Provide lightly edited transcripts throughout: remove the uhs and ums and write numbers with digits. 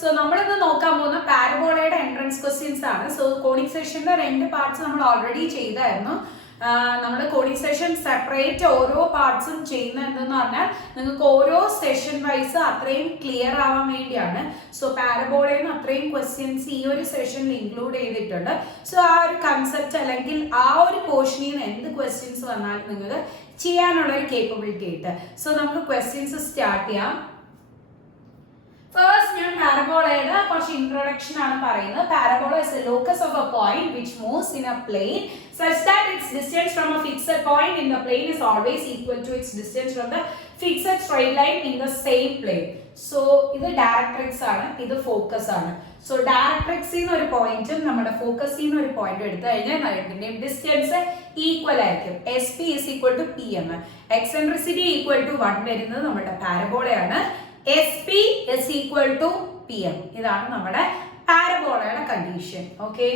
So നമ്മളിന്ന് നോക്കാൻ പോകുന്ന പാരബോളയുടെ എൻട്രൻസ് ക്വസ്റ്റ്യൻസ് ആണ്. സോ കോഡിംഗ് സെഷന്റെ 2 പാർട്സ് നമ്മൾ ഓൾറെഡി ചെയ്തായിരുന്നു. നമ്മൾ കോഡിംഗ് സെഷൻ സെപ്പറേറ്റ് ഓരോ പാർട്സും ചെയ്യുന്നത് എന്തെന്ന് പറഞ്ഞാൽ നിങ്ങൾക്ക് ഓരോ സെഷൻ വൈസ് അത്രയും ക്ലിയർ ആവാൻ വേണ്ടിയാണ്. സോ പാരബോളയിൽ നിന്ന് അത്രയും ക്വസ്റ്റ്യൻസ് ഈ ഒരു സെഷനിൽ ഇൻക്ലൂഡ് ചെയ്തിട്ടുണ്ട്. സോ ആ ഒരു കൺസെപ്റ്റ് അല്ലെങ്കിൽ ആ ഒരു പോർഷനിൽ നിന്ന് എന്ത് ക്വസ്റ്റ്യൻസ് വന്നാലും നിങ്ങൾക്ക് ചെയ്യാനുള്ള ഒരു കേപ്പബിലിറ്റി ഉണ്ട്. സോ നമുക്ക് ക്വസ്റ്റ്യൻസ് സ്റ്റാർട്ട് ചെയ്യാം. First, ഞാൻ പാരബോളയുടെ കുറച്ച് ഇൻട്രൊഡക്ഷൻ ആണ് പറയുന്നത്. Parabola is a locus of a point which moves in a plane such that its distance from a fixed point in the plane is always equal to its distance from the fixed straight line in the same plane. So ഇത് directrix ആണ്, ഇത് focus ആണ്. So ഡയറക്ട്രിക്സിൽ നിന്ന് ഒരു പോയിന്റും നമ്മുടെ ഫോക്കസിൽ നിന്ന് ഒരു പോയിന്റും എടുത്തു കഴിഞ്ഞാൽ രണ്ടിന്റെയും ഡിസ്റ്റൻസ് ഈക്വൽ ആയിരിക്കും. SP is equal to PM. Eccentricity equal to 1 വരുന്നത് നമ്മുടെ പാരബോളയാണ്. SP is equal to PM. ഇതാണ് നമ്മുടെ പാരബോളയുടെ കണ്ടീഷൻ. ഓക്കെ,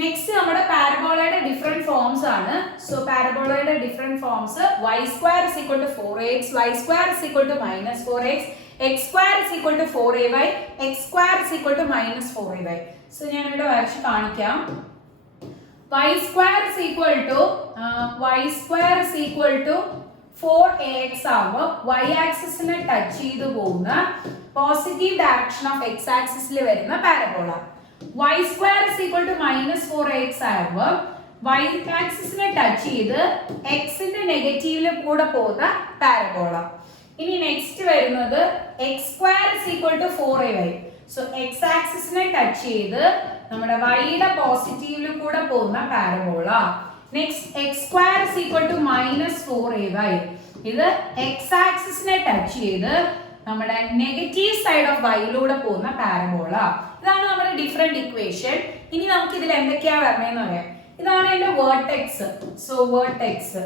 നെക്സ്റ്റ് നമ്മുടെ പാരബോളയുടെ ഡിഫറെന്റ് ഫോംസ് ആണ്. സോ പാരബോളയുടെ different forms y square is equal to 4x, y square is equal to minus 4x, x square is equal to 4ay, x square is equal to minus 4ay. So ഞാൻ ഇവിടെ വരച്ച് കാണിക്കാം. y square is equal to 4ax ആവുമ്പോൾ y ആക്സിസിനെ touch ചെയ്തു പോകുന്ന positive direction of x ആക്സിസിൽ വരുന്ന parabola. y square is equal to minus 4ax ആവുമ്പോൾ y ആക്സിസിനെ ടച്ച് ചെയ്ത് x ന്റെ നെഗറ്റീവിൽ കൂടെ പോകുന്ന പാരബോള. ഇനി നെക്സ്റ്റ് വരുന്നത് x square is equal to 4ay. So x ആക്സിസിനെ ടച്ച് ചെയ്ത് നമ്മുടെ y യുടെ പോസിറ്റീവിൽ കൂടെ പോകുന്ന parabola. Next x square is equal to minus 4ay. ഇത് x ആക്സിസിനെ ടച്ച് ചെയ്ത് നമ്മുടെ നെഗറ്റീവ് സൈഡ് ഓഫ് y-ലൂടെ പോകുന്ന പാരബോള. ഇതാണ് നമ്മുടെ ഡിഫറെന്റ് ഇക്വേഷൻ. ഇനി നമുക്ക് ഇതിൽ എന്തൊക്കെയാ വരണേന്ന് പറയാം. ഇതാണ് എന്റെ വേർട്ടെക്സ്. So vertex.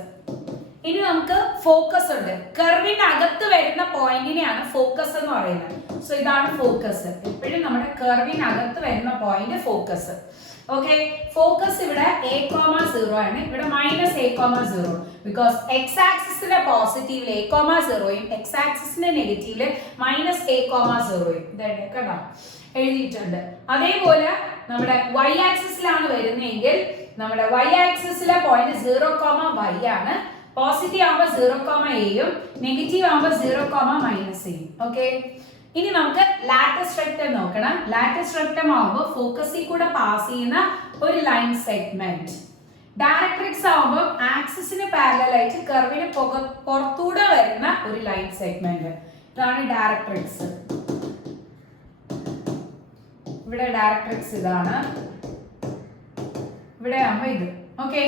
ഇനി നമുക്ക് ഫോക്കസ് ഉണ്ട്. കർവിനകത്ത് വരുന്ന പോയിന്റിനെയാണ് ഫോക്കസ് എന്ന് പറയുന്നത്. സോ ഇതാണ് ഫോക്കസ്. എപ്പോഴും നമ്മുടെ കർവിനകത്ത് വരുന്ന പോയിന്റ് ഫോക്കസ്. ഓക്കെ, ഫോക്കസ് ഇവിടെ a,0 ആണ്, ഇവിടെ -a,0 ബിക്കോസ് x ആക്സിസിന്റെ പോസിറ്റീവിൽ a,0യും x ആക്സിസിന്റെ നെഗറ്റീവില് -a,0യും ഇതാണ് കേട്ടോ എഴുതിയിട്ടുണ്ട്. അതേപോലെ നമ്മുടെ y ആക്സിസിലാണ് വരുന്നതെങ്കിൽ നമ്മുടെ y ആക്സിസിലെ പോയിന്റ് 0,y ആണ്. പോസിറ്റീവ് ആവുമ്പോൾ 0,aയും നെഗറ്റീവ് ആവുമ്പോൾ 0,-aയും. ഓക്കെ, ഇനി നമുക്ക് ലാറ്റസ് റെക്ടം നോക്കണം. ലാറ്റസ് റെക്ടം ആവുമ്പോൾ ഫോക്കസിൽ കൂടെ പാസ് ചെയ്യുന്ന ഒരു ലൈൻ സെഗ്മെന്റ്. ഡയറക്ട്രിക്സ് ആവുമ്പോൾ ആക്സിസിന് പാരലൽ ആയിട്ട് കർവിന് പുറത്തൂടെ വരുന്ന ഒരു ലൈൻ സെഗ്മെന്റ്. ഇതാണ് ഡയറക്ട്രിക്സ്. ഇവിടെ ഡയറക്ട്രിക്സ് ഇതാണ്, ഇവിടെ ആവുമ്പോൾ ഇത്. ഓക്കെ,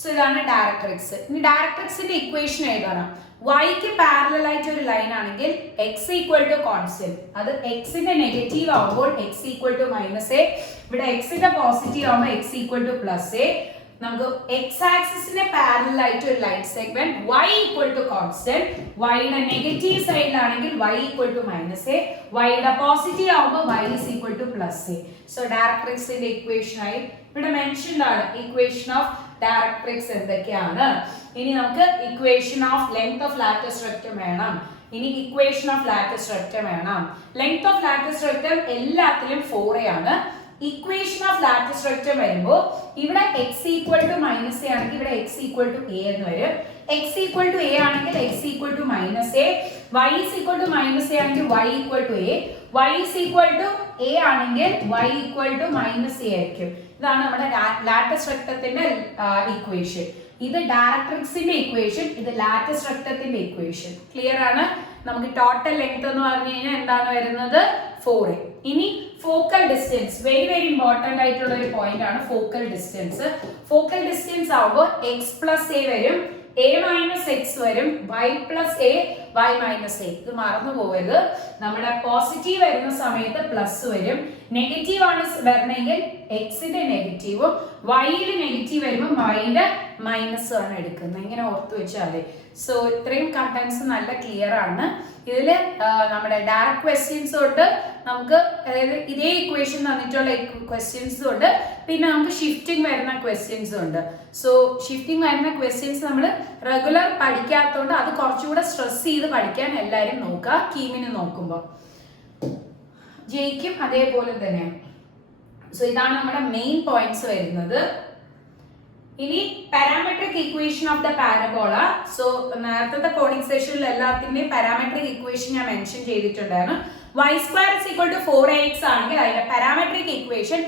സോ ഇതാണ് ഡയറക്ട്രിക്സ്. ഇനി ഡയറക്ട്രിക്സിന്റെ ഇക്വേഷൻ എഴുതണം. y-ക്ക് പാരലൽ ആയിട്ട് ഒരു ലൈൻ ആണെങ്കിൽ x ഈക്വൽ ടു കോൺസ്റ്റന്റ്, അത് x ന്റെ നെഗറ്റീവ് ആവുമ്പോൾ x ഈക്വൽ ടു -a, ഇവിടെ x ന്റെ പോസിറ്റീവ് ആവുമ്പോൾ x ഈക്വൽ ടു +a. നമുക്ക് x ആക്സിസിന്റെ പാരലൽ ആയിട്ട് ഒരു line segment y equal to constant, y യുടെ നെഗറ്റീവ് സൈഡിലാണെങ്കിൽ y equal to -a, y യുടെ പോസിറ്റീവ് ആവുമ്പോൾ y is equal to +a. So ഡയറക്ട്രിക്സിന്റെ ഇക്വേഷൻ ആയി ഇവിടെ മെൻഷൻഡ് ആണ്. ഇക്വേഷൻ ഓഫ് ഡയറക്ട്രിക്സ് എന്തൊക്കെയാണ്? ഇനി നമുക്ക് equation of length of latus rectum വേണം. ഇനി ഇക്വേഷൻ ഓഫ് ലാറ്റസ് റെക്ടം വേണം. ലെങ്ത് ഓഫ് ലാറ്റസ് റെക്ടം എല്ലാത്തിലും 4a ആണ്. ഇക്വേഷൻ ഓഫ് ലാറ്റസ് റെക്ടം വരുമ്പോൾ ഇവിടെ x ഈക്വൽ ടു -a ആണെങ്കിൽ ഇവിടെ x ഈക്വൽ ടു a എന്ന് വരും. x ഈക്വൽ ടു a ആണെങ്കിൽ x equal to -a, y is equal to -a ആണെങ്കിൽ y equal to a, y is equal to a ആണെങ്കിൽ y equal to -a ആയിരിക്കും. ഇതാണ് നമ്മുടെ ലാറ്റസ് റെക്ടത്തിന്റെ equation. ഇത് ഡയറക്ട്രിക്സിന്റെ ഇക്വേഷൻ, ഇത് ലാറ്റസ് റെക്ടത്തിന്റെ ഇക്വേഷൻ. ക്ലിയർ ആണ്? നമുക്ക് ടോട്ടൽ ലെങ്ത് എന്ന് പറഞ്ഞു കഴിഞ്ഞാൽ എന്താണ് വരുന്നത്? 4a. ഇനി focal distance, very very important ആയിട്ടുള്ള ഒരു പോയിന്റ് ആണ് ഫോക്കൽ ഡിസ്റ്റൻസ്. ഫോക്കൽ ഡിസ്റ്റൻസ് ആവുമ്പോൾ x + a വരും, a - x വരും, y + a, y - a. ഇത് മറന്നു പോകരുത്. നമ്മുടെ പോസിറ്റീവ് വരുന്ന സമയത്ത് പ്ലസ് വരും, നെഗറ്റീവ് ആണ് വരണമെങ്കിൽ എക്സിന്റെ നെഗറ്റീവും വൈയിൽ നെഗറ്റീവ് വരുമ്പോൾ വൈയുടെ മൈനസ് ആണ് എടുക്കുന്നത്. ഇങ്ങനെ ഓർത്ത് വെച്ചാൽ മതി. സോ ഇത്രയും കണ്ടന്റ്സ് നല്ല ക്ലിയർ ആണ്. ഇതിൽ നമ്മുടെ ഡയറക്റ്റ് ക്വസ്റ്റ്യൻസ് തൊട്ട് നമുക്ക് അതായത് ഇതേ ഇക്വേഷൻ തന്നിട്ടുള്ള ക്വസ്റ്റ്യൻസും ഉണ്ട്, പിന്നെ നമുക്ക് ഷിഫ്റ്റിംഗ് വരുന്ന ക്വസ്റ്റ്യൻസും ഉണ്ട്. സോ ഷിഫ്റ്റിംഗ് വരുന്ന ക്വസ്റ്റ്യൻസ് നമ്മൾ റെഗുലർ പഠിക്കാത്തതുകൊണ്ട് അത് കുറച്ചുകൂടെ സ്ട്രെസ് ചെയ്ത് പഠിക്കാൻ എല്ലാവരും നോക്കുക കീമിന് നോക്കുമ്പോൾ. ജെയ്ക്കും അതേപോലെ തന്നെയാണ്. സോ ഇതാണ് നമ്മുടെ മെയിൻ പോയിന്റ്സ് വരുന്നത്. ഇനി parametric equation of the parabola. So നേരത്തെ കോഡിംഗ് സെഷനിൽ എല്ലാത്തിന്റെയും പാരാമെട്രിക് ഇക്വേഷൻ ഞാൻ മെൻഷൻ ചെയ്തിട്ടുണ്ടായിരുന്നു. y square is equal to 4ax ആണെങ്കിൽ അതിന്റെ parametric equation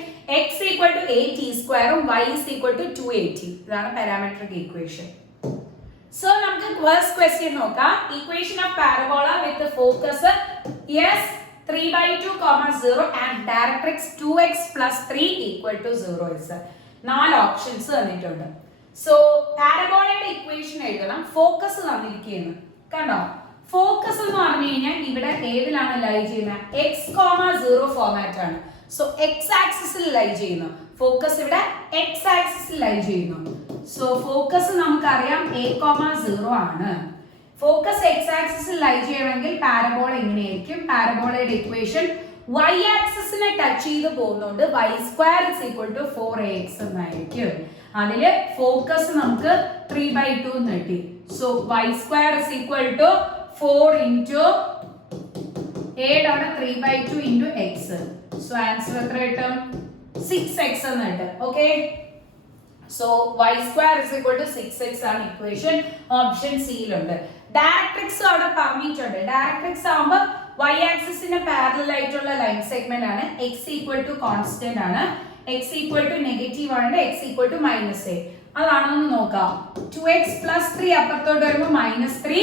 x equal to 8t² y is equal to 2at. ഇതാണ് പാരാമെട്രിക് ഇക്വേഷൻ. സോ നമുക്ക് ഫസ്റ്റ് ക്വസ്റ്റ്യൻ നോക്കാം. Equation of parabola with focus yes 3/2, 0 and directrix 2x plus 3 equal to 0 is 4 options തന്നിട്ടുണ്ട്. So പാരബോളയുടെ equation എഴുതണം. Focus തന്നിരിക്കുന്നു കണ്ടോ. Focus എന്ന് പറഞ്ഞു കഴിഞ്ഞാൽ ഇവിടെ ഏതിലാണ് ലൈ ചെയ്യുന്നത്? x,0 ഫോർമാറ്റ് ആണ്. സോ x ആക്സിസിൽ ലൈ ചെയ്യുന്നു. ഫോക്കസ് ഇവിടെ x ആക്സിസിൽ ലൈ ചെയ്യുന്നു. സോ ഫോക്കസ് നമുക്കറിയാം a,0 ആണ്. ഫോക്കസ് x ആക്സിസിൽ ലൈ ചെയ്യണമെങ്കിൽ പാരബോള എങ്ങനെയായിരിക്കും? പാരബോളയുടെ ഇക്വേഷൻ y ആക്സിസിനെ ടച്ച് ചെയ്ത് പോകുന്നുണ്ട് y square is equal to 4ax എന്നായിരിക്കും. അതില് ഫോക്കസ് നമുക്ക് 3/2 എന്ന് കിട്ടി. So y square is equal to 4 into a തവണ 3/2 ഇൻറ്റു x. സോ ആൻസർ എത്ര കിട്ടും? 6x എന്ന് കിട്ടും. Okay. So y square is equal to 6x ആണ് ഇക്വേഷൻ. ഓപ്ഷൻ സിയിലുണ്ട്. ഡയറക്ട്രിക്സ് അവിടെ പറഞ്ഞിട്ടുണ്ട്. ഡയറക്ട്രിക്സ് ആകുമ്പോൾ y ആക്സിസിന് പാരലൽ ആയിട്ടുള്ള ലൈൻ സെഗ്മെന്റ് ആണ്. x ഈക്വൽ ടു കോൺസ്റ്റന്റ് ആണ്. x ഈക്വൽ ടു നെഗറ്റീവ് ആണ്. x equal to -a. അതാണെന്ന് നോക്കാം. 2x plus 3 അപ്പുറത്തോട്ട് വരുമ്പോൾ -3,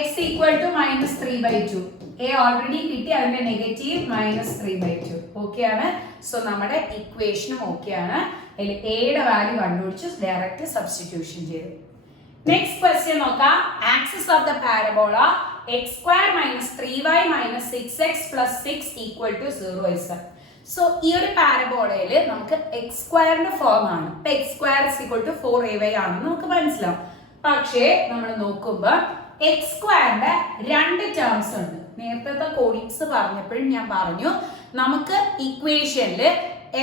x equal to -3/2. a already കിട്ടി, അതിന്റെ നെഗറ്റീവ് -3/2. ഓക്കെ ആണ്. സോ നമ്മുടെ ഇക്വേഷനും ഓക്കെ ആണ്. അതിൽ a യുടെ വാല്യൂ കണ്ടുപിടിച്ച് ഡയറക്റ്റ് സബ്സ്റ്റിറ്റ്യൂഷൻ ചെയ്തു. നെക്സ്റ്റ് ക്വസ്റ്റ്യൻ നോക്കാം. Axis of the parabola x² - 3y - 6x plus 6 equal to 0 is. So ഈ ഒരു പാരബോളയിൽ നമുക്ക് x² ഫോം ആണ്. ഇപ്പൊ x² is equal to 4ay ആണെന്ന് നമുക്ക് മനസ്സിലാവും. പക്ഷേ നമ്മൾ നോക്കുമ്പോൾ x² രണ്ട് ടേംസ് ഉണ്ട്. നേരത്തെ കോഡിങ്സ് പറഞ്ഞപ്പോഴും ഞാൻ പറഞ്ഞു നമുക്ക് ഇക്വേഷനിൽ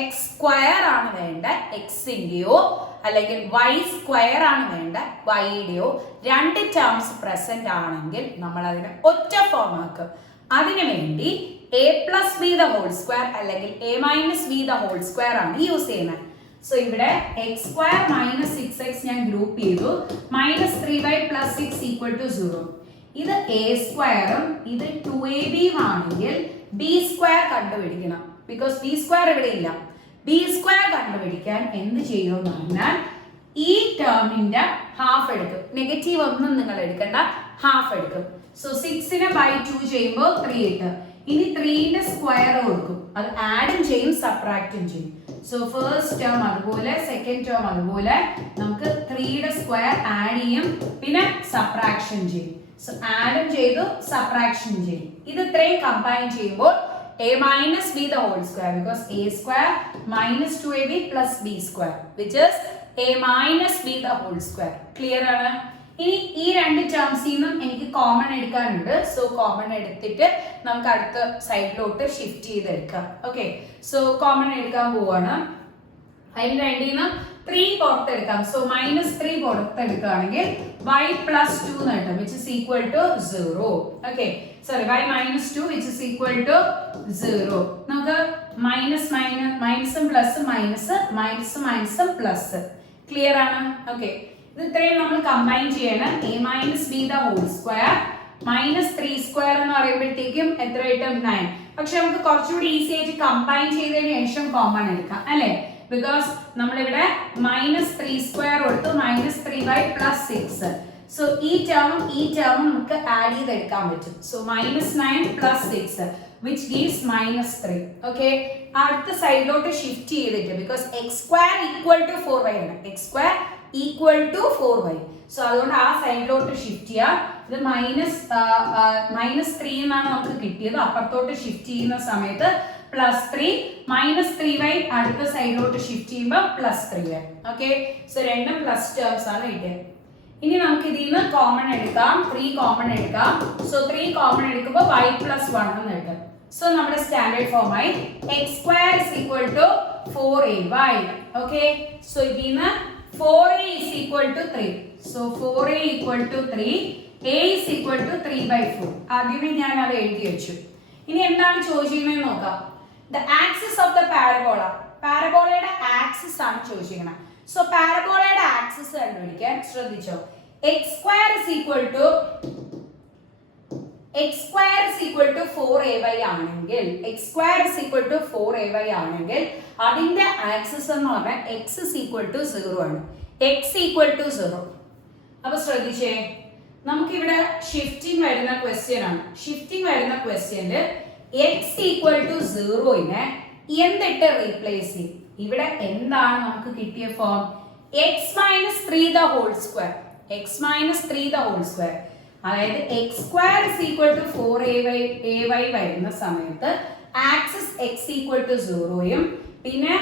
x² ആണ് വേണ്ട എക്സിന്റെയോ അല്ലെങ്കിൽ y സ്ക്വയർ ആണ് വേണ്ട വൈയുടെയോ രണ്ട് ടേംസ് പ്രസന്റ് ആണെങ്കിൽ നമ്മൾ അതിനെ ഒറ്റ ഫോം ആക്കും. അതിനു വേണ്ടി a plus b the whole square അല്ലെങ്കിൽ a minus b the whole square ആണ് യൂസ് ചെയ്യുന്നത്. സോ ഇവിടെ x² - 6x ഞാൻ ഗ്രൂപ്പ് ചെയ്തു. -3y plus 6 equal to 0. ഇത് a സ്ക്വയറും ഇത് 2ab ആണെങ്കിൽ b സ്ക്വയർ കണ്ടുപിടിക്കണം. ബിക്കോസ് b സ്ക്വയർ ഇവിടെ ഇല്ല. b സ്ക്വയർ കണ്ടുപിടിക്കാൻ എന്ത് ചെയ്യുമെന്ന് പറഞ്ഞാൽ ഈ ടേമിന്റെ ഹാഫ് എടുക്കും. നെഗറ്റീവ് ഒന്നും നിങ്ങൾ എടുക്കണ്ട, ഹാഫ് എടുക്കും. സോ 6നെ by 2 ചെയ്യുമ്പോൾ 3 കിട്ടും. ഇനി 3ന്റെ സ്ക്വയർ കൊടുക്കും. അത് ആഡും ചെയ്യും സബ്ട്രാക്റ്റും ചെയ്യും. സോ ഫസ്റ്റ് ടേം അതുപോലെ സെക്കൻഡ് ടേം അതുപോലെ നമുക്ക് 3യുടെ സ്ക്വയർ ആഡ് ചെയ്യും പിന്നെ സബ്ട്രാക്ഷൻ ചെയ്യും. സോ ആഡും ചെയ്തു സബ്ട്രാക്ഷൻ ചെയ്യും. ഇത് ഇത്രയും കമ്പൈൻ ചെയ്യുമ്പോൾ a minus b the whole square because a square minus 2ab plus b square which is a minus b the whole square. Clear ആണ്? ഇനി ഈ രണ്ട് ടേംസിൽ നിന്നും എനിക്ക് കോമൺ എടുക്കാനുണ്ട്. സോ കോമൺ എടുത്തിട്ട് നമുക്ക് അടുത്ത സൈഡിലോട്ട് ഷിഫ്റ്റ് ചെയ്തെടുക്കാം. ഓക്കെ. സോ കോമൺ എടുക്കാൻ പോവാണ്. അതിൽ രണ്ടിൽ നിന്ന് 3 പുറത്തെടുക്കാം. സോ -3 പുറത്തെടുക്കുകയാണെങ്കിൽ y plus 2 എന്ന് കിട്ടും which is equal to 0. Okay. Sorry y minus 2 which is equal to 0. നമുക്ക് മൈനസും പ്ലസും മൈനസും പ്ലസ്. ക്ലിയർ ആണ്? ഓക്കെ. ഇത് ഇത്രയും നമ്മൾ കമ്പൈൻ ചെയ്യണം. a minus b the whole square -3 square എന്ന് പറയുമ്പോഴത്തേക്കും എത്ര കിട്ടും? 9. പക്ഷെ നമുക്ക് കുറച്ചുകൂടി ഈസി ആയിട്ട് കമ്പൈൻ ചെയ്തതിന് ശേഷം കോമൺ എടുക്കാം അല്ലെ? ബിക്കോസ് നമ്മളിവിടെ -3 സ്ക്വയർ കൊടുത്തു -3y plus 6. സോ ഈ ടേമും നമുക്ക് ആഡ് ചെയ്തെടുക്കാൻ പറ്റും. So -9 plus 6 which gives -3. Okay. അടുത്ത സൈഡിലോട്ട് ഷിഫ്റ്റ് ചെയ്തിട്ട് because x² equal to 4y ആണ്. x² equal to 4y. So അതുകൊണ്ട് ആ സൈഡിലോട്ട് ഷിഫ്റ്റ് ചെയ്യാം. ഇത് -3 എന്നാണ് നമുക്ക് കിട്ടിയത്. അപ്പുറത്തോട്ട് ഷിഫ്റ്റ് ചെയ്യുന്ന സമയത്ത് +3 -3y അടുത്ത സൈഡിലോട്ട് ഷിഫ്റ്റ് ചെയ്യുമ്പോൾ +3y. ഓക്കെ. സോ രണ്ടും പ്ലസ് ടേംസ് ആണ് കിട്ടിയത്. ഇനി നമുക്ക് ഇതിൽ നിന്ന് കോമൺ എടുക്കാം. 3 കോമൺ എടുക്കാം. സോ 3 കോമൺ എടുക്കുമ്പോൾ y plus 1 എന്ന് കിട്ടും. സോ നമ്മുടെ സ്റ്റാൻഡേർഡ് ഫോം ആയി x² is equal to 4ay. Okay. So ഇതിൽ നിന്ന് 4a is equal to 3. So 4a equal to 3. a is equal to 3/4. ആദ്യമേ ഞാൻ അത് എഴുതി വെച്ചു. ഇനി എന്താണ് ചോദിച്ചിരിക്കുന്നത് നോക്കാം. The axis of the parabola, പാരബോളയുടെ ആക്സിസ് ആണ് ചോദിച്ചിരിക്കുന്നത്. സോ പാരബോളയുടെ ആക്സിസ് കണ്ടുപിടിക്കാൻ ശ്രദ്ധിച്ചോ. X square is equal to 4ay ആണെങ്കിൽ, x square is equal to 4ay ആണെങ്കിൽ അതിന്റെ ആക്സിസ് എന്ന് പറഞ്ഞാൽ x is equal to 0 ആണ്. x equal to 0. അപ്പൊ ശ്രദ്ധിച്ചേ, നമുക്കിവിടെ ഷിഫ്റ്റിംഗ് വരുന്ന ക്വസ്റ്റ്യൻ ആണ്. ഷിഫ്റ്റിംഗ് വരുന്ന ക്വസ്റ്റ്യനില് x equal to 0നെ എന്തിട്ട് റീപ്ലേസ് ചെയ്യും? ഇവിടെ എന്താണ് നമുക്ക് കിട്ടിയ form? x minus 3 the whole square. x minus 3 the whole square. അതായത് x square is equal to 4ay വരുന്ന സമയത്ത് ആക്സിസ് x equal to 0യും പിന്നെ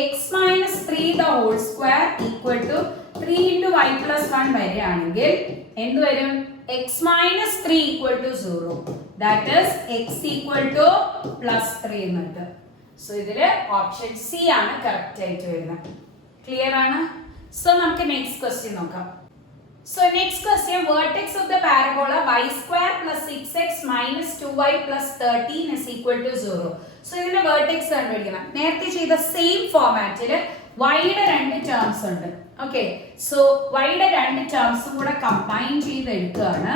x minus 3 the whole square equal to 3 into y plus 1 വരികയാണെങ്കിൽ എന്ത് വരും? x minus 3 equal to 0. That is x equal to plus 3 എന്നിട്ട്. So ഇതില് option C ആണ് correct ആയിട്ട് വരുന്നത്. ക്ലിയർ ആണ്? സോ നമുക്ക് നെക്സ്റ്റ് ക്വസ്റ്റ്യൻ നോക്കാം. So next question, vertex of the parabola y square plus 6x minus 2y plus 13 is equal to 0. So ഇതിന്റെ vertex കണ്ടുപിടിക്കണം. നേരത്തെ ചെയ്ത സെയിം ഫോർമാറ്റിൽ y യുടെ രണ്ട് ടേംസ് ഉണ്ട്. ഓക്കെ, സോ y യുടെ രണ്ട് ടേംസും കൂടെ കമ്പൈൻ ചെയ്ത് എടുക്കുകയാണ്.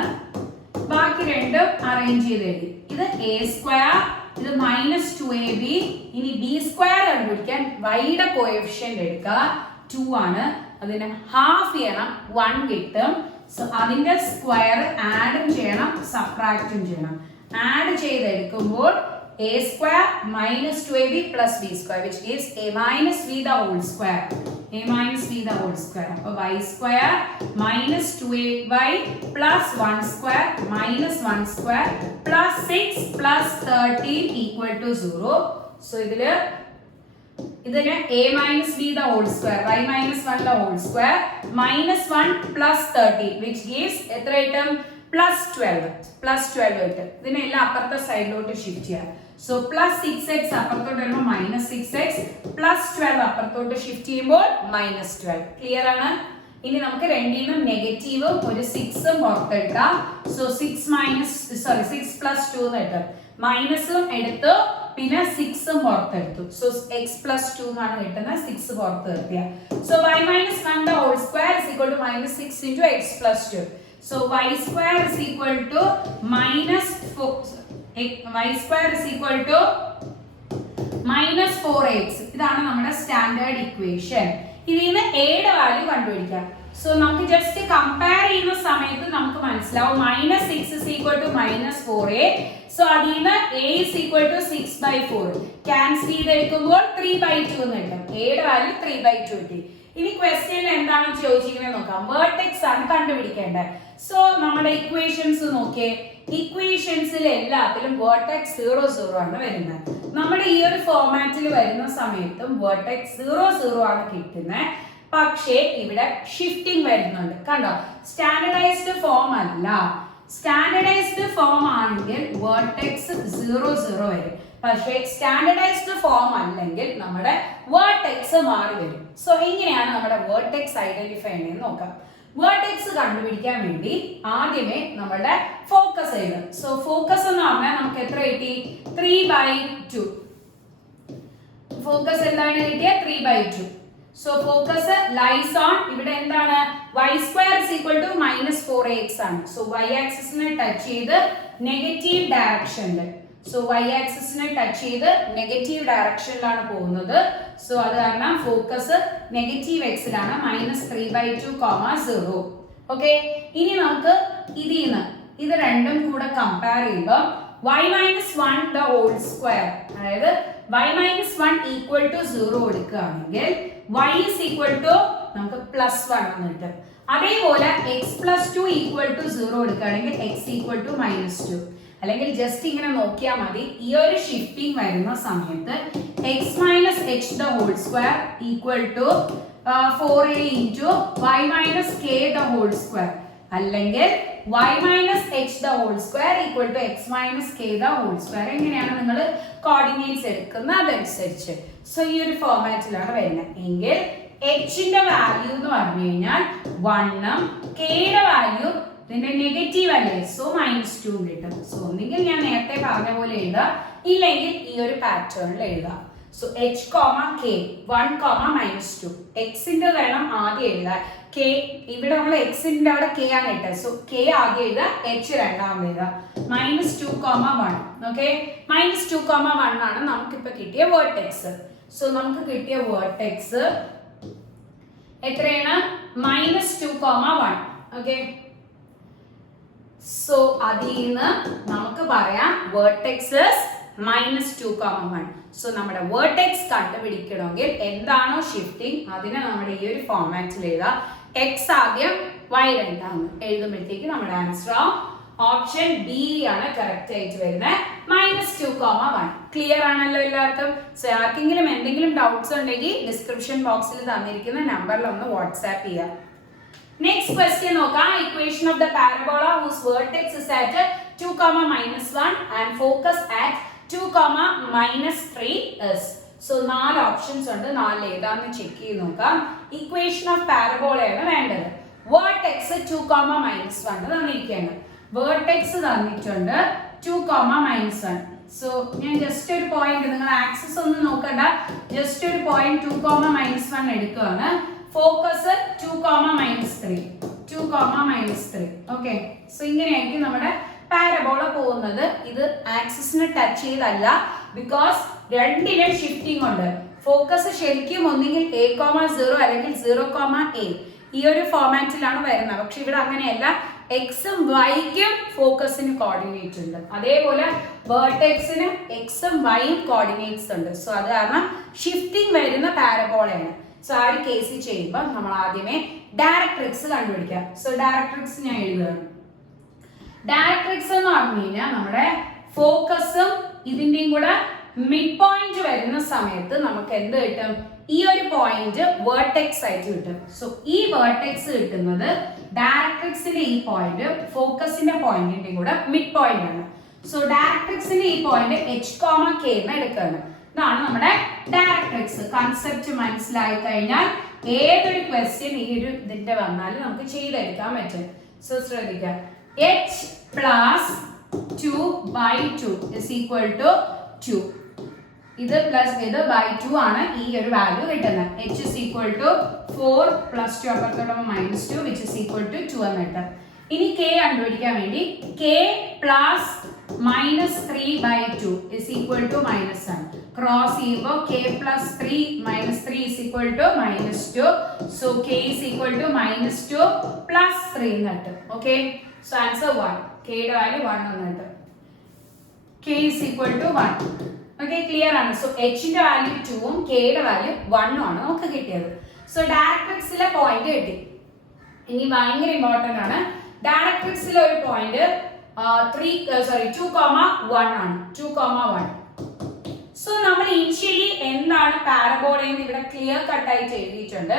ബാക്കി രണ്ടും അറേഞ്ച് ചെയ്ത് എഴുതി. ഇത് a സ്ക്വയർ, ഇത് minus 2ab. ഇനി b സ്ക്വയർ കണ്ടുപിടിക്കാൻ y യുടെ കോഎഫിഷ്യന്റ് എടുക്കുക, 2 ആണ്. അതിനെ ഹാഫ് ചെയ്യണം, 1 കിട്ടും. സോ അതിന്റെ സ്ക്വയർ ആഡും ചെയ്യണം സബ്ട്രാക്റ്റും ചെയ്യണം. ആഡ് ചെയ്തെടുക്കുമ്പോൾ a square minus 2ab plus b square which gives a minus b the whole square. a minus b the whole square. അപ്പോൾ y square minus 2ay plus 1 square minus 1 square plus 6 plus 13 equal to 0. So ഇതില് ഇതിനെ a minus b the whole square, y minus 1 the whole square minus 1 plus 30 which gives എത്ര കിട്ടും? plus 12 കിട്ടും. ഇതിനെല്ലാം അപ്പുറത്തെ സൈഡിലോട്ട് shift ചെയ്യാം. സോ പ്ലസ് 6x അപ്പുറത്തോട്ട് വരുമ്പോൾ മൈനസ് 6x പ്ലസ് 12 അപ്പുറത്തോട്ട് ഷിഫ്റ്റ് ചെയ്യുമ്പോൾ മൈനസ് 12. ക്ലിയർ ആണ്? ഇനി നമുക്ക് രണ്ടിനും നെഗറ്റീവും ഒരു 6ഉം പുറത്തെടുക്കാം. സോ 6 പ്ലസ് 2 എന്ന് കിട്ടും. മൈനസും എടുത്തു പിന്നെ 6ഉം പുറത്തെടുത്തു. സോ x plus 2 എന്നാണ് കിട്ടുന്നത്. 6 പുറത്ത് നിർത്തിയ. So y minus 1 the whole square is equal to minus 6 into x plus 2. So y square is equal to minus 4x. ഇതാണ് നമ്മുടെ സ്റ്റാൻഡേർഡ് ഇക്വേഷൻ. ഇതിൽ നിന്ന് a യുടെ വാല്യൂ കണ്ടുപിടിക്കാം. സോ നമുക്ക് ജസ്റ്റ് കമ്പയർ ചെയ്യുന്ന സമയത്ത് നമുക്ക് മനസ്സിലാവും minus 6 is equal to minus 4a. സോ അതിൽ നിന്ന് a is equal to 6/4. Cancel ചെയ്തെടുക്കുമ്പോൾ 3/2 എന്ന് കിട്ടും. a യുടെ വാല്യൂ 3/2 കിട്ടി. ഇനി ക്വസ്റ്റ്യനിൽ എന്താണ് ചോദിച്ചിരിക്കുന്നത് നോക്കാം. വേർട്ടെക്സ് ആണ് കണ്ടുപിടിക്കേണ്ടത്. സോ നമ്മുടെ ഇക്വേഷൻസ് നോക്കിയേ. ഇക്വേഷൻസിൽ എല്ലാത്തിലും വേർട്ടെക്സ് 0 0 ആണ് വരുന്നത്. നമ്മുടെ ഈ ഒരു ഫോർമാറ്റിൽ വരുന്ന സമയത്തും വേർട്ടെക്സ് 0 0 ആണ് കിട്ടുന്നത്. പക്ഷേ ഇവിടെ ഷിഫ്റ്റിംഗ് വരുന്നുണ്ട്. കണ്ടോ, സ്റ്റാൻഡർഡൈസ്ഡ് ഫോം അല്ല. സ്റ്റാൻഡർഡൈസ്ഡ് ഫോം ആണെങ്കിൽ വേർട്ടെക്സ് 0 0 വരും. പക്ഷേ സ്റ്റാൻഡർഡൈസ്ഡ് ഫോം അല്ലെങ്കിൽ നമ്മുടെ വേർട്ടെക്സ് മാറി വരും. സോ എങ്ങനെയാണ് നമ്മുടെ വേർട്ടെക്സ് ഐഡന്റിഫൈ ചെയ്യുന്നത് നോക്കാം. വേർട്ടെക്സ് കണ്ടുപിടിക്കാൻ വേണ്ടി ആദ്യമേ നമ്മുടെ ഫോക്കസ് എഴുതും. സോ ഫോക്കസ് എന്ന് പറഞ്ഞാൽ നമുക്ക് എത്ര കിട്ടി? 3/2. ഫോക്കസ് എന്താണ് കിട്ടിയത്? 3/2. സോ ഫോക്കസ് ലൈസ് ഓൺ ഇവിടെ എന്താണ്? y square is equal to minus 4ax ആണ്. സോ y ആക്സിസിനെ ടച്ച് ചെയ്ത് നെഗറ്റീവ് ഡയറക്ഷനിൽ, സോ y ആക്സിസിനെ ടച്ച് ചെയ്ത് നെഗറ്റീവ് ഡയറക്ഷനിലാണ് പോകുന്നത്. സോ അത് കാരണം ഫോക്കസ് നെഗറ്റീവ് എക്സിലാണ്, -3/2, 0. ഓക്കെ, ഇനി നമുക്ക് ഇത് രണ്ടും കൂടെ കമ്പയർ ചെയ്യുമ്പോൾ y minus 1 the whole square, അതായത് y minus 1 equal to 0 എടുക്കുകയാണെങ്കിൽ y is equal to നമുക്ക് +1 എന്ന് കിട്ടും. അതേപോലെ x plus 2 equal to 0 എടുക്കുകയാണെങ്കിൽ x equal to -2. അല്ലെങ്കിൽ ജസ്റ്റ് ഇങ്ങനെ നോക്കിയാൽ മതി. ഈ ഒരു ഷിഫ്റ്റിംഗ് വരുന്ന സമയത്ത് x minus h the whole square equal to 4a into y minus k the whole square, അല്ലെങ്കിൽ y minus h the whole square equal to x minus k the whole square. എങ്ങനെയാണ് നിങ്ങൾ coordinates എടുക്കുന്നത് അതനുസരിച്ച്. So ഈ ഒരു ഫോർമാറ്റിലാണ് വരുന്നത്. എങ്കിൽ h ന്റെ വാല്യൂ എന്ന് പറഞ്ഞു കഴിഞ്ഞാൽ 1 ഉം k യുടെ വാല്യൂ ഇതിന്റെ നെഗറ്റീവ് അല്ലേ, സോ -2 കിട്ടും. സോ ഒന്നുകിൽ ഞാൻ നേരത്തെ പറഞ്ഞ പോലെ എഴുതുക, ഇല്ലെങ്കിൽ ഈ ഒരു പാറ്റേണിൽ എഴുതാം. So h, k 1, -2. എക്സിന്റെ വേണം ആദ്യം എഴുതാൻ. k ഇവിടെ നമ്മൾ എക്സിന്റെ അവിടെ k ആണ് ഇട്ടത്. സോ k ആദ്യം എഴുതുക, h രണ്ടാമത് എഴുതുക. -2, 1. ഓക്കെ, -2, 1 ആണ് നമുക്കിപ്പോ കിട്ടിയ വേർട്ടെക്സ്. സോ നമുക്ക് കിട്ടിയ വേർട്ടെക്സ് എത്രയാണ്? -2, 1. ഓക്കെ, സോ അതിൽ നിന്ന് നമുക്ക് പറയാം വേർട്ടെക്സ് -2, 1. സോ നമ്മുടെ വേർട്ടെക്സ് കണ്ടുപിടിക്കണമെങ്കിൽ എന്താണോ ഷിഫ്റ്റിംഗ് അതിനെ നമ്മുടെ ഈ ഒരു ഫോർമാറ്റിൽ എഴുതാം. x ആദ്യം y രണ്ടാമത് എഴുതുമ്പോഴത്തേക്ക് നമ്മുടെ ആൻസർ ഓപ്ഷൻ ബി ആണ് കറക്റ്റ് ആയിട്ട് വരുന്നത്. -2, 1. ക്ലിയർ ആണല്ലോ എല്ലാവർക്കും? സോ ആർക്കെങ്കിലും എന്തെങ്കിലും ഡൗട്ട്സ് ഉണ്ടെങ്കിൽ ഡിസ്ക്രിപ്ഷൻ ബോക്സിൽ തന്നിരിക്കുന്ന നമ്പറിൽ ഒന്ന് വാട്സ്ആപ്പ് ചെയ്യാം. നെക്സ്റ്റ് ക്വസ്റ്റ്യൻ നോക്കാം. Equation of the parabola whose vertex is at 2, -1 and focus at 2, -3 is. So 4 options ഉണ്ട്. 4 ഏതാന്ന് ചെക്ക് ചെയ്ത് നോക്കാം. ഇക്വേഷൻ ഓഫ് പാരബോളയാണ് വേണ്ടത്. വേർട്ടെക്സ് 2, -1 തന്നിരിക്കുകയാണ്. വേർട്ടെക്സ് തന്നിട്ടുണ്ട് 2, -1. സോ ഞാൻ ജസ്റ്റ് ഒരു പോയിന്റ്, നിങ്ങൾ ആക്സിസ് ഒന്നും നോക്കണ്ട, ജസ്റ്റ് ഒരു പോയിന്റ് 2, -1 എടുക്കുകയാണ്. ഫോക്കസ് 2, -3. 2, -3. ഓക്കെ, സോ ഇങ്ങനെയായിരിക്കും നമ്മുടെ പാരബോള പോകുന്നത്. ഇത് ആക്സിസിനെ ടച്ച് ചെയ്തല്ല, ബിക്കോസ് രണ്ടിനും ഷിഫ്റ്റിംഗ് ഉണ്ട്. ഫോക്കസ് ശരിക്കും ഒന്നുകിൽ a, 0 അല്ലെങ്കിൽ 0, a ഈ ഒരു ഫോർമാറ്റിലാണ് വരുന്നത്. പക്ഷെ ഇവിടെ അങ്ങനെയല്ല, എക്സും വൈക്കും ഫോക്കസിന് കോർഡിനേറ്റ് ഉണ്ട്. അതേപോലെ വേർട്ടെക്സിന് എക്സും വൈയും കോർഡിനേറ്റ്സ് ഉണ്ട്. സോ അത് കാരണം ഷിഫ്റ്റിംഗ് വരുന്ന പാരബോളയാണ്. സോ ആ ഒരു കേസിൽ ചെയ്യുമ്പോൾ നമ്മൾ ആദ്യമേ ഡയറക്ട്രിക്സ് കണ്ടുപിടിക്കാം. സോ ഡയറക്ട്രിക്സ് ഞാൻ എഴുതുകയാണ്. ഡയറക്ട്രിക്സ് എന്ന് പറഞ്ഞു കഴിഞ്ഞാൽ നമ്മുടെ ഫോക്കസും ഇതിന്റെയും കൂടെ മിഡ് പോയിന്റ് വരുന്ന സമയത്ത് നമുക്ക് എന്ത് കിട്ടും? ഈ ഒരു പോയിന്റ് വേർട്ടെക്സ് ആയിട്ട് കിട്ടും. സോ ഈ വേർട്ടെക്സ് കിട്ടുന്നത് ഡയറക്ട്രിക്സിന്റെ ഈ പോയിന്റ് ഫോക്കസിന്റെ പോയിന്റിന്റെയും കൂടെ മിഡ് പോയിന്റ് ആണ്. സോ ഡയറക്ട്രിക്സിന്റെ ഈ പോയിന്റ് h, k എന്ന് എടുക്കുകയാണ്. ഇതാണ് നമ്മുടെ ഡയറക്ട്രിക്സ്. കൺസെപ്റ്റ് മനസ്സിലായി കഴിഞ്ഞാൽ ഏതൊരു ക്വസ്റ്റ്യൻ ഈ ഒരു ഇതിന്റെ വന്നാലും നമുക്ക് ചെയ്തെടുക്കാൻ പറ്റും. സോ ശ്രദ്ധിക്കാം, h + 2/2 = 2. ഇത് പ്ലസ് ഇത് ബൈ 2 ആണ് ഈ ഒരു വാല്യൂ കിട്ടുന്നത്. h = 4 + 2 അപ്പുറത്തോട്ട് -2 which is equal to 2 എന്ന് കിട്ടും. ഇനി k കണ്ടുപിടിക്കാൻ വേണ്ടി k + -3/2 is equal to -1. Cross ചെയ്യുമ്പോൾ k + 3 -3 is equal to -2. so k is equal to -2 + 3 എന്ന് കിട്ടും. Okay, so answer 1. k യുടെ വാല്യൂ 1 എന്ന് കിട്ടും. k is equal to 1. Okay, clear ആണ്? സോ h ന്റെ വാല്യൂ 2 ഉം k യുടെ വാല്യൂ 1 ഉം ആണ് നമുക്ക് കിട്ടിയത്. സോ ഡയറക്ട്രിക്സിലെ പോയിന്റ് കിട്ടി. ഇനി ഭയങ്കര ഇമ്പോർട്ടന്റ് ആണ്, ഡയറക്ട്രിക്സിലെ ഒരു പോയിന്റ് 2, 1 ആണ്. 2, 1. സോ നമ്മൾ ഇനിഷ്യലി എന്താണ് പാരബോള എന്ന് ഇവിടെ ക്ലിയർ കട്ട് ആയിട്ട് എഴുതിയിട്ടുണ്ട്.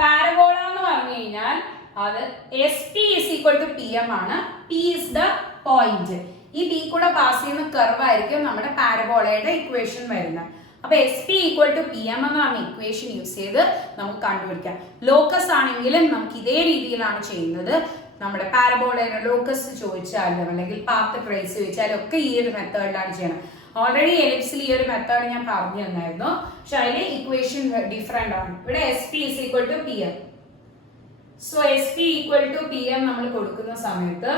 പാരബോള എന്ന് പറഞ്ഞു കഴിഞ്ഞാൽ അത് SP = PM ആണ്. P is the point. ഈ ബി കൂടെ പാസ് ചെയ്യുന്ന കർവ് ആയിരിക്കും നമ്മുടെ പാരബോളയുടെ ഇക്വേഷൻ വരുന്നത്. അപ്പൊ SP = PM എന്നാണ് ഇക്വേഷൻ യൂസ് ചെയ്ത് നമുക്ക് കണ്ടുപിടിക്കാം. ലോക്കസ് ആണെങ്കിലും നമുക്ക് ഇതേ രീതിയിലാണ് ചെയ്യുന്നത്. നമ്മുടെ പാരബോളയുടെ ലോക്കസ് ചോദിച്ചാലും അല്ലെങ്കിൽ പാത്ത് ട്രേസ് ചോദിച്ചാലും ഒക്കെ ഈ ഒരു മെത്തേഡിലാണ് ചെയ്യണം. ഓൾറെഡി എലിപ്സിൽ ഈ ഒരു മെത്തേഡ് ഞാൻ പറഞ്ഞു തന്നായിരുന്നു, പക്ഷെ അതിൽ ഇക്വേഷൻ ഡിഫറെന്റ് ആണ്. ഇവിടെ SP = PM. So SP = PM നമ്മൾ കൊടുക്കുന്ന സമയത്ത്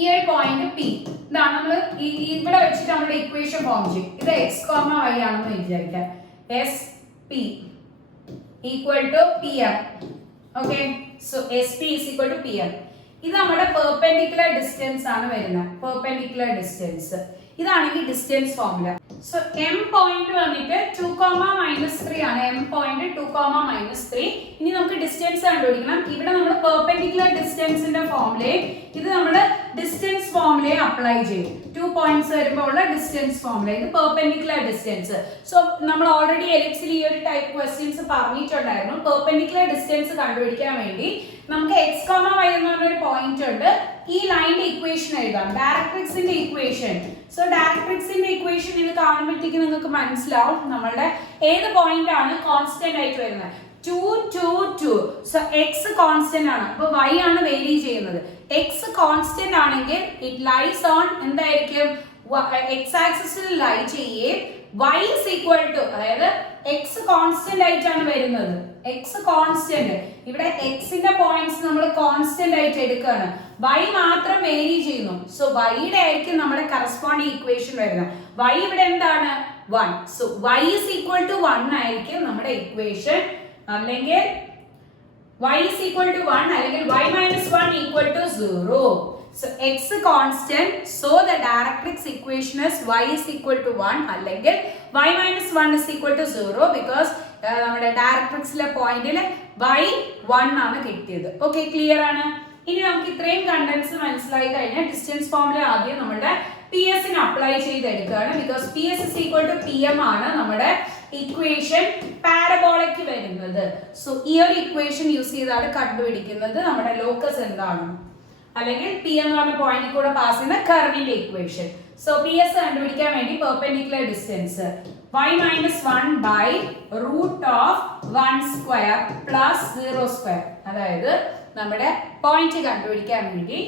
ഈ ഒരു പോയിന്റ് P ഇതാണ് നമ്മൾ ഇവിടെ വെച്ചിട്ട് നമ്മുടെ ഇക്വേഷൻ ഫോം ചെയ്യും. ഇത് x, y ആണെന്ന് വിചാരിക്കാം. SP = PM. Okay, so SP = PM. ഇത് നമ്മുടെ പെർപെൻഡിക്കുലർ ഡിസ്റ്റൻസ് ആണ് വരുന്നത്. പെർപെൻഡിക്കുലർ ഡിസ്റ്റൻസ് ഇതാണെങ്കിൽ distance formula. So m point വന്നിട്ട് 2, -3 ആണ്. m point 2, -3. ഇനി നമുക്ക് ഡിസ്റ്റൻസ് കണ്ടുപിടിക്കണം. ഇവിടെ നമ്മൾ പെർപെൻഡിക്കുലർ ഡിസ്റ്റൻസിന്റെ ഫോർമുലയും ഇത് നമ്മൾ ഡിസ്റ്റൻസ് ഫോർമുലയും അപ്ലൈ ചെയ്യും. 2 പോയിന്റ്സ് വരുമ്പോൾ ഉള്ള ഡിസ്റ്റൻസ് ഫോർമുല, ഇത് പെർപെൻഡിക്കുലർ ഡിസ്റ്റൻസ്. സോ നമ്മൾ ഓൾറെഡി എലിപ്സിൽ ഈ ഒരു ടൈപ്പ് ക്വസ്റ്റ്യൻസ് പറഞ്ഞിട്ടുണ്ടായിരുന്നു. പെർപെൻഡിക്കുലർ ഡിസ്റ്റൻസ് കണ്ടുപിടിക്കാൻ വേണ്ടി നമുക്ക് x, y എന്ന് പറഞ്ഞൊരു പോയിന്റ് ഉണ്ട്. ഈ ലൈനിന്റെ ഇക്വേഷൻ എഴുതാം, ഡയറക്ട്രിക്സിന്റെ ഇക്വേഷൻ. സോ ഡയറക്ട്രിക്സിന്റെ ഇക്വേഷൻ ഇത് കാണുമ്പോഴത്തേക്ക് നിങ്ങൾക്ക് മനസ്സിലാവും നമ്മളുടെ ഏത് പോയിന്റ് ആണ് കോൺസ്റ്റന്റ് ആയിട്ട് വരുന്നത്. 2 2 2. സോ എക്സ് കോൺസ്റ്റന്റ് ആണ്, അപ്പൊ y ആണ് വേരി ചെയ്യുന്നത്. എക്സ് കോൺസ്റ്റന്റ് ആണെങ്കിൽ ഇറ്റ് ലൈസ് ഓൺ എന്തായിരിക്കും, എക്സ് ആക്സിസിൽ ലൈ ചെയ്യേ y is equal to, അതായത് എക്സ് കോൺസ്റ്റന്റ് ആയിട്ടാണ് വരുന്നത്. എക്സ് കോൺസ്റ്റന്റ്, ഇവിടെ എക്സിന്റെ പോയിന്റ്സ് നമ്മൾ കോൺസ്റ്റന്റ് ആയിട്ട് എടുക്കുകയാണ്, y മാത്രം വേരി ചെയ്യുന്നു. സോ yയുടെ ആയിരിക്കും നമ്മുടെ കറസ്പോണ്ടിങ് ഇക്വേഷൻ വരുന്നത്. y ഇവിടെ എന്താണ് 1. So y is equal to 1 ആയിരിക്കും നമ്മുടെ ഇക്വേഷൻ. അല്ലെങ്കിൽ y is equal to 1 അല്ലെങ്കിൽ y minus 1 equal to 0. So x constant, so the directrix equation is y is equal to 1 അല്ലെങ്കിൽ y minus 1 is equal to 0 because നമ്മുടെ ഡയറക്ട്രിക്സിലെ പോയിന്റിൽ y 1 ആണ് കിട്ടിയത്. Okay, clear ആണ്. ഇനി നമുക്ക് ഇത്രയും കണ്ടന്റ്സ് മനസ്സിലായി കഴിഞ്ഞാൽ ഡിസ്റ്റൻസ് ഫോർമുല ആദ്യം നമ്മുടെ പി എസിന് അപ്ലൈ ചെയ്തെടുക്കുകയാണ്. Because P S is equal to P M ആണ് നമ്മുടെ ഇക്വേഷൻ പാരബോളയ്ക്ക് വരുന്നത്. സോ ഈ ഒരു ഇക്വേഷൻ യൂസ് ചെയ്താണ് കണ്ടുപിടിക്കുന്നത് നമ്മുടെ ലോക്കസ് എന്താണ്, അല്ലെങ്കിൽ പി എന്ന് പറഞ്ഞ പോയിന്റിൽ കൂടെ പാസ് ചെയ്യുന്ന കർവിന്റെ ഇക്വേഷൻ. സോ പി എസ് കണ്ടുപിടിക്കാൻ വേണ്ടി perpendicular distance y minus 1 by root of 1 square plus 0 square, അതായത് നമ്മുടെ പോയിന്റ് കണ്ടുപിടിക്കാൻ വേണ്ടി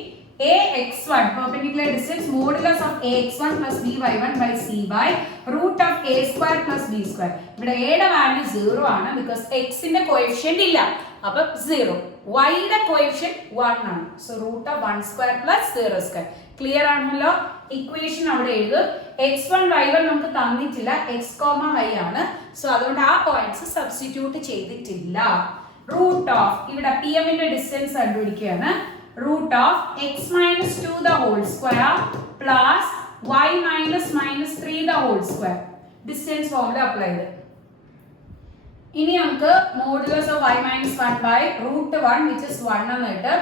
ax1 perpendicular distance modulus of ax1 plus by1 by c by root of a square plus b square. ഇവിടെ a യുടെ value 0 ആണ് because x ന്റെ coefficient ഇല്ല, അപ്പോൾ 0. y യുടെ കോഎഫിഷ്യന്റ് 1 ആണ്, so root of 1 square plus 0 square. Clear ആണല്ലോ? Equation അവിടെ എഴുതും. x1 y1 നമുക്ക് തന്നിട്ടില്ല, x, y ആണ്. സോ അതുകൊണ്ട് ആ പോയിന്റ്സ് സബ്സ്റ്റിറ്റ്യൂട്ട് ചെയ്തിട്ടില്ല. റൂട്ട് ഓഫ്, ഇവിടെ പി എമ്മിന്റെ distance കണ്ടുപിടിക്കുകയാണ്. root of x minus 2 the whole square plus y minus 3 the whole square. Distance formula apply ചെയ്ത് ഇനി നമുക്ക് modulus of y minus 1 by root 1 which is 1 എന്ന് ഇട്ട്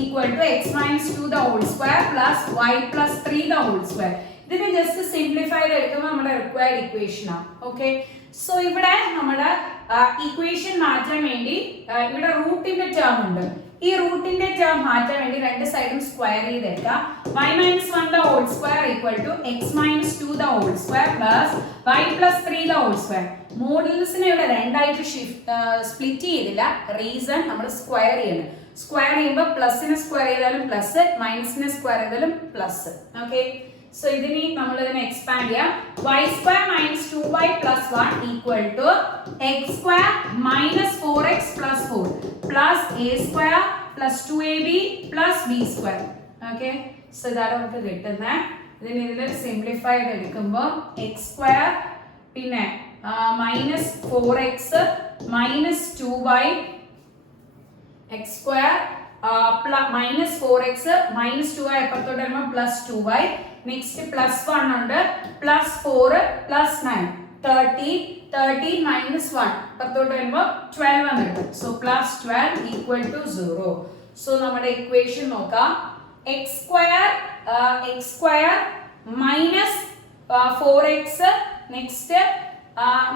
equal to x minus 2 the whole square plus y plus 3 the whole square. ഇതിനെ just simplify ചെയ്തെടുക്കുമ്പോൾ നമ്മുടെ required equation ആണ്. Okay, so ഇവിടെ നമ്മുടെ ഇക്വേഷൻ മാറ്റാൻ വേണ്ടി ഇവിടെ റൂട്ടിന്റെ ടേം ഉണ്ട്. ഈ റൂട്ടിന്റെ ടേം മാറ്റാൻ വേണ്ടി രണ്ട് സൈഡും സ്ക്വയർ ചെയ്തെടുക്കാം. y minus 1 the whole square equal to x minus 2 the whole square plus y plus 3 the whole square. മോഡുലസിനെ ഇവിടെ രണ്ടായിട്ട് സ്പ്ലിറ്റ് ചെയ്തില്ല, റീസൺ നമ്മൾ സ്ക്വയർ ചെയ്യണം. സ്ക്വയർ ചെയ്യുമ്പോൾ പ്ലസിനെ സ്ക്വയർ ചെയ്താലും പ്ലസ്, മൈനസിനെ സ്ക്വയർ ചെയ്താലും പ്ലസ്. ഓക്കെ, സോ ഇതിനെ നമ്മൾ ഇതിനെ എക്സ്പാൻഡ് ചെയ്യാം. y square minus 2y plus 1 equal to x square minus 4x plus 4 plus a square plus 2ab plus b square. Okay, so ഇതാണ് നമുക്ക് കിട്ടുന്നത്. ഇതിൽ സിംപ്ലിഫൈ ചെയ്തെടുക്കുമ്പോൾ x square പിന്നെ minus 4x minus 2y x square minus 4x minus 2y അപ്പുറത്തോട്ട് വരുമ്പോൾ plus 2y, next plus 1 ഉണ്ട്, plus 4 plus 9 13 minus 1 അപ്പുറത്തോട്ട് വരുമ്പോൾ 12 എന്ന് കിട്ടും. So plus 12 equal to 0. So നമ്മുടെ ഇക്വേഷൻ നോക്കാം. X square minus 4x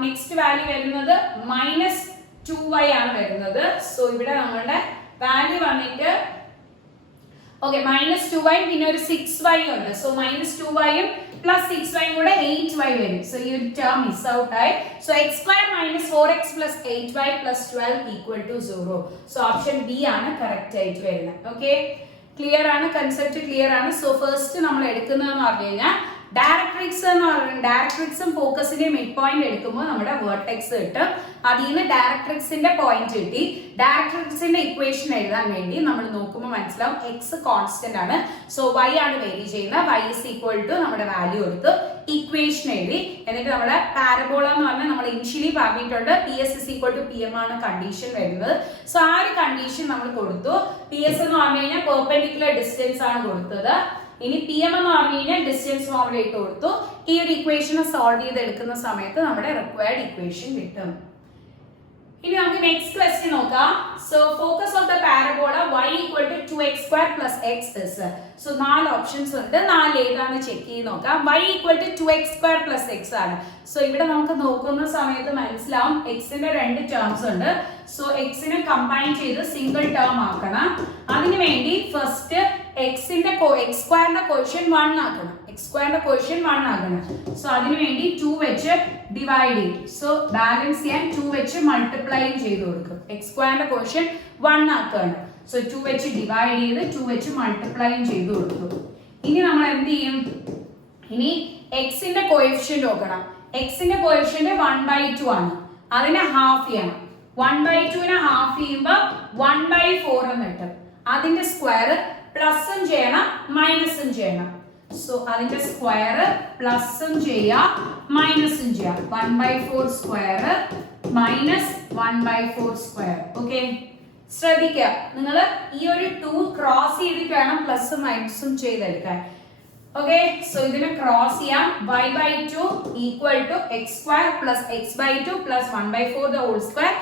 next value വരുന്നത് മൈനസ് 2y ആണ് വരുന്നത്. സോ ഇവിടെ നമ്മളുടെ വാല്യൂ വന്നിട്ട് ഓക്കെ മൈനസ് 2y പിന്നെ ഒരു 6y ഉണ്ട്. So minus 2y plus 6y കൂടെ 8y വരും. സോ ഈ ഒരു ടേം മിസ് ഔട്ട് ആയി. So x square minus 4x plus 8y plus 12 equal to 0. So option B ആണ് കറക്റ്റ് ആയിട്ട് വരുന്നത്. ഓക്കെ, ക്ലിയർ ആണ്, കൺസെപ്റ്റ് ക്ലിയർ ആണ്. സോ ഫസ്റ്റ് നമ്മൾ എടുക്കുന്നതെന്ന് പറഞ്ഞു കഴിഞ്ഞാൽ ഡയറക്ട്രിക്സ് എന്ന് പറയുന്നത് ഡയറക്ട്രിക്സും ഫോക്കസിന്റെയും മിഡ് പോയിന്റ് എടുക്കുമ്പോൾ നമ്മുടെ വേർട്ടെക്സ് കിട്ടും. അതിൽ നിന്ന് ഡയറക്ട്രിക്സിന്റെ പോയിന്റ് കിട്ടി. ഡയറക്ട്രിക്സിന്റെ ഇക്വേഷൻ എഴുതാൻ വേണ്ടി നമ്മൾ നോക്കുമ്പോൾ മനസ്സിലാവും എക്സ് കോൺസ്റ്റന്റ് ആണ്. സോ y ആണ് വേരി ചെയ്യുന്നത്. y is equal to നമ്മുടെ വാല്യൂ എടുത്ത് ഇക്വേഷൻ എഴുതി. എന്നിട്ട് നമ്മുടെ പാരബോള എന്ന് പറഞ്ഞാൽ നമ്മൾ ഇനിഷ്യലി പറഞ്ഞിട്ടുണ്ട് P S is equal to P M ആണ് കണ്ടീഷൻ വരുന്നത്. സോ ആ ഒരു കണ്ടീഷൻ നമ്മൾ കൊടുത്തു. പി എസ് എന്ന് പറഞ്ഞു കഴിഞ്ഞാൽ പെർപെൻഡിക്കുലർ ഡിസ്റ്റൻസ് ആണ് കൊടുത്തത്. ഇനി പി എം എന്ന് പറഞ്ഞു കഴിഞ്ഞാൽ ഡിസ്റ്റൻസ് ഫോർമുല ഇട്ട് കൊടുത്തു. ഈ ഒരു ഇക്വേഷനെ സോൾവ് ചെയ്ത് എടുക്കുന്ന സമയത്ത് നമ്മുടെ റിക്വയർഡ് ഇക്വേഷൻ കിട്ടും. ഇനി നമുക്ക് നെക്സ്റ്റ് ക്വസ്റ്റ്യൻ നോക്കാം. So focus of the parabola y equal to 2x square plus x is. So 4 options ഉണ്ട്. 4 ഏതാണ് ചെക്ക് ചെയ്ത് നോക്കാം. y equal to 2x square plus x ആണ്. സോ ഇവിടെ നമുക്ക് നോക്കുന്ന സമയത്ത് മനസ്സിലാവും എക്സിന്റെ രണ്ട് ടേംസ് ഉണ്ട്. സോ എക്സിനെ കമ്പൈൻ ചെയ്ത് സിംഗിൾ ടേം ആക്കണം. അതിനു വേണ്ടി ഫസ്റ്റ് എക്സിന്റെ എക്സ് സ്ക്വയറിന്റെ കോഷ്യന്റ് 1 ആക്കണം. എക്സ് സ്ക്വയറിന്റെ കോഷ്യന്റ് 1 ആക്കണം. സോ അതിനു വേണ്ടി 2 വെച്ച് ഡിവൈഡ് ചെയ്യും. സോ ബാലൻസ് ചെയ്യാൻ 2 വെച്ച് മൾട്ടിപ്ലൈ ചെയ്ത് കൊടുക്കും. എക്സ് സ്ക്വയറിന്റെ കോഷ്യന്റ് 1 ആക്കുകയാണ്. സോ 2 വെച്ച് ഡിവൈഡ് ചെയ്ത് 2 വെച്ച് മൾട്ടിപ്ലൈ ചെയ്ത് കൊടുക്കും. ഇനി നമ്മൾ എന്ത് ചെയ്യും? ഇനി എക്സിന്റെ കോഎഫിഷ്യന്റ് നോക്കണം. എക്സിന്റെ കോഎഫിഷ്യന്റ് 1/2 ആണ്. അതിനെ ഹാഫ് ചെയ്യണം. 1/2 ഹാഫ് ചെയ്യുമ്പോൾ 1/4 എന്ന് കിട്ടും. അതിന്റെ സ്ക്വയർ പ്ലസും ചെയ്യണം മൈനസും ചെയ്യണം. സോ അതിന്റെ സ്ക്വയർ പ്ലസും ചെയ്യാം മൈനസും ചെയ്യാം. 1/4 സ്ക്വയർ മൈനസ് 1/4 സ്ക്വയർ. ഓക്കെ, ശ്രദ്ധിക്കുക, നിങ്ങൾ ഈ ഒരു 2 ക്രോസ് ചെയ്തിട്ട് വേണം പ്ലസും മൈനസും ചെയ്തെടുക്കാൻ. ഓക്കെ, സോ ഇതിനെ ക്രോസ് ചെയ്യാം. y/2 equal to x square plus x/2 plus 1/4 the whole square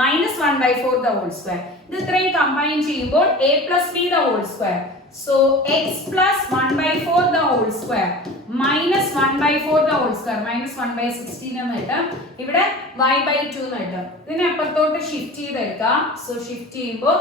minus 1/4 the whole square. ഇത് ഇത്രയും കമ്പൈൻ ചെയ്യുമ്പോൾ a plus b the whole square. So x plus 1/4 the whole square minus 1/4 the whole square minus 1/16 എന്ന് കിട്ടും. ഇവിടെ y/2 എന്ന് കിട്ടും. ഇതിനെ അപ്പുറത്തോട്ട് ഷിഫ്റ്റ് ചെയ്തെടുക്കാം. സോ ഷിഫ്റ്റ് ചെയ്യുമ്പോൾ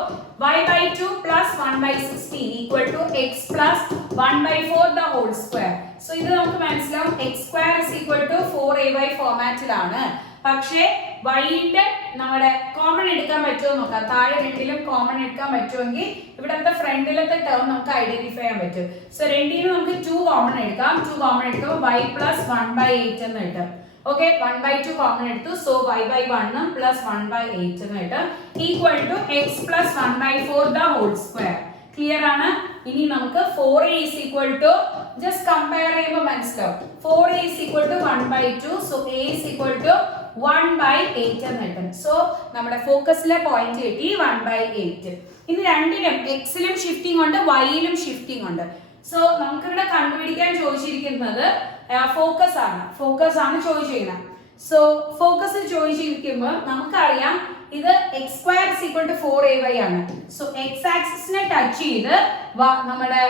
y/2 plus 1/16 equal to x plus 1/4 the whole square. So ഇത് നമുക്ക് മനസ്സിലാവും x square is equal to 4ay ഫോർമാറ്റിലാണ്. പക്ഷേ y-ന്റെ നമ്മുടെ കോമൺ എടുക്കാൻ പറ്റുമോ നോക്കാം. താഴെ രണ്ടിലും കോമൺ എടുക്കാൻ പറ്റുമെങ്കിൽ ഇവിടത്തെ ഫ്രണ്ടിലത്തെ ടേം നമുക്ക് ഐഡന്റിഫൈ ചെയ്യാൻ പറ്റും. സോ രണ്ടിലും നമുക്ക് 2 കോമൺ എടുക്കാം. 2 കോമൺ എടുക്കുമ്പോൾ y പ്ലസ് 1/8 എന്ന് കിട്ടും. ഓക്കെ, 1/2 കോമൺ എടുത്തു. സോ y/1 പ്ലസ് 1/8 എന്ന് കിട്ടും equal to x plus 1/4 the whole square. Clear ആണ്? ഇനി നമുക്ക് 4a is equal to just compare ചെയ്യുമ്പോൾ മനസ്സിലാവും. 4a is equal to 1/2. So a is equal to 1/8 എന്ന് കിട്ടും. സോ നമ്മുടെ ഫോക്കസിലെ പോയിന്റ് കിട്ടി 1/8. ഇത് രണ്ടിലും എക്സിലും ഷിഫ്റ്റിംഗ് ഉണ്ട്, വൈയിലും ഷിഫ്റ്റിംഗ് ഉണ്ട്. സോ നമുക്കിവിടെ കണ്ടുപിടിക്കാൻ ചോദിച്ചിരിക്കുന്നത് ഫോക്കസ് ആണ് ചോദിച്ചിരിക്കുന്നത്. സോ ഫോക്കസ് ചോദിച്ചിരിക്കുമ്പോൾ നമുക്കറിയാം ഇത് x square is equal to 4ay ആണ്. സോ x ആക്സിസിനെ ടച്ച് ചെയ്ത് നമ്മുടെ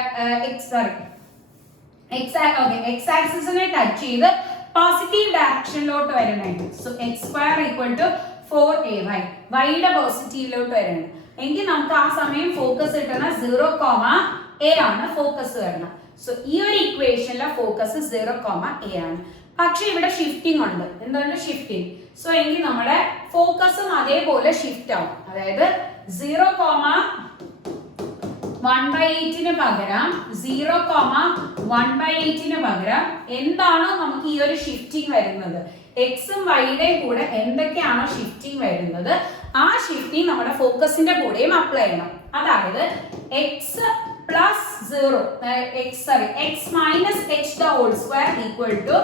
x ആക്സിസിനെ ടച്ച് ചെയ്ത് പോസിറ്റീവ് ഡയറക്ഷനിലോട്ട് വരണുണ്ട്. So x square equal to 4ay, വൈയുടെ പോസിറ്റീവിലോട്ട് വരണം എങ്കിൽ നമുക്ക് ആ സമയം ഫോക്കസ് കിട്ടണ 0,a ആണ് ഫോക്കസ് വരണം. സോ ഈ ഒരു ഇക്വേഷനിലെ ഫോക്കസ് 0,a ആണ്. പക്ഷെ ഇവിടെ ഷിഫ്റ്റിംഗ് ഉണ്ട്. എന്താണ് ഷിഫ്റ്റിംഗ്? സോ എങ്കിൽ നമ്മുടെ ഫോക്കസും അതേപോലെ ഷിഫ്റ്റ് ആവും. അതായത് 0,1/8 പകരം 0,1/8 പകരം എന്താണോ നമുക്ക് ഈ ഒരു ഷിഫ്റ്റിംഗ് വരുന്നത്, എക്സും വൈയുടെയും കൂടെ എന്തൊക്കെയാണോ ഷിഫ്റ്റിംഗ് വരുന്നത് ആ ഷിഫ്റ്റിംഗ് നമ്മുടെ ഫോക്കസിന്റെ കൂടെയും അപ്ലൈ ചെയ്യണം. അതായത് x plus 0 x minus h the whole square equal to,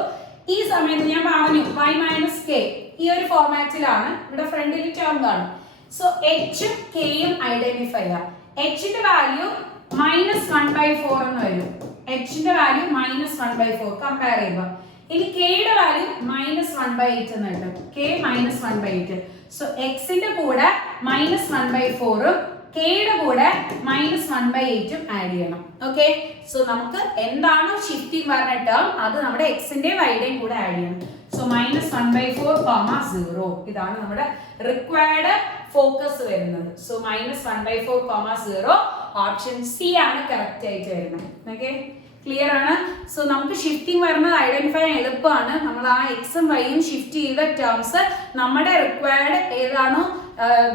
ഈ സമയത്ത് ഞാൻ പറഞ്ഞു y മൈനസ് കെ, ഈ ഒരു ഫോർമാറ്റിലാണ്. ഇവിടെ ഫ്രണ്ടിൽ ടേം കാണും. സോ എച്ചും കെയും ഐഡന്റിഫൈ ചെയ്യാം. എച്ചിന്റെ വാല്യൂ -1/4 എന്ന് വരും. എച്ചിന്റെ വാല്യൂ -1/4 കമ്പയർ ചെയ്യുമ്പോൾ. ഇനി കെയുടെ വാല്യൂ -1/8 എന്ന് കിട്ടും. കെ -1/8. സോ എക്സിന്റെ കൂടെ -1/4ഉം കെയുടെ കൂടെ -1/8ഉം ആഡ് ചെയ്യണം. ഓക്കെ, സോ നമുക്ക് എന്താണോ ഷിഫ്റ്റിംഗ് പറഞ്ഞ ടേം അത് നമ്മുടെ എക്സിന്റെയും വൈയുടെയും കൂടെ ആഡ് ചെയ്യണം. സോ -1/4, 0 ഇതാണ് നമ്മുടെ റിക്വയർഡ് ഫോക്കസ് വരുന്നത്. സോ -1/4, 0 ഓപ്ഷൻ സി ആണ് കറക്റ്റ് ആയിട്ട് വരുന്നത്. ഓക്കെ, ക്ലിയർ ആണ്? സോ നമുക്ക് ഷിഫ്റ്റിംഗ് വരുന്നത് ഐഡന്റിഫൈ ചെയ്യാൻ എളുപ്പമാണ്. നമ്മൾ ആ എക്സും വൈയും ഷിഫ്റ്റ് ചെയ്ത ടേംസ് നമ്മുടെ റിക്വയർഡ് ഏതാണോ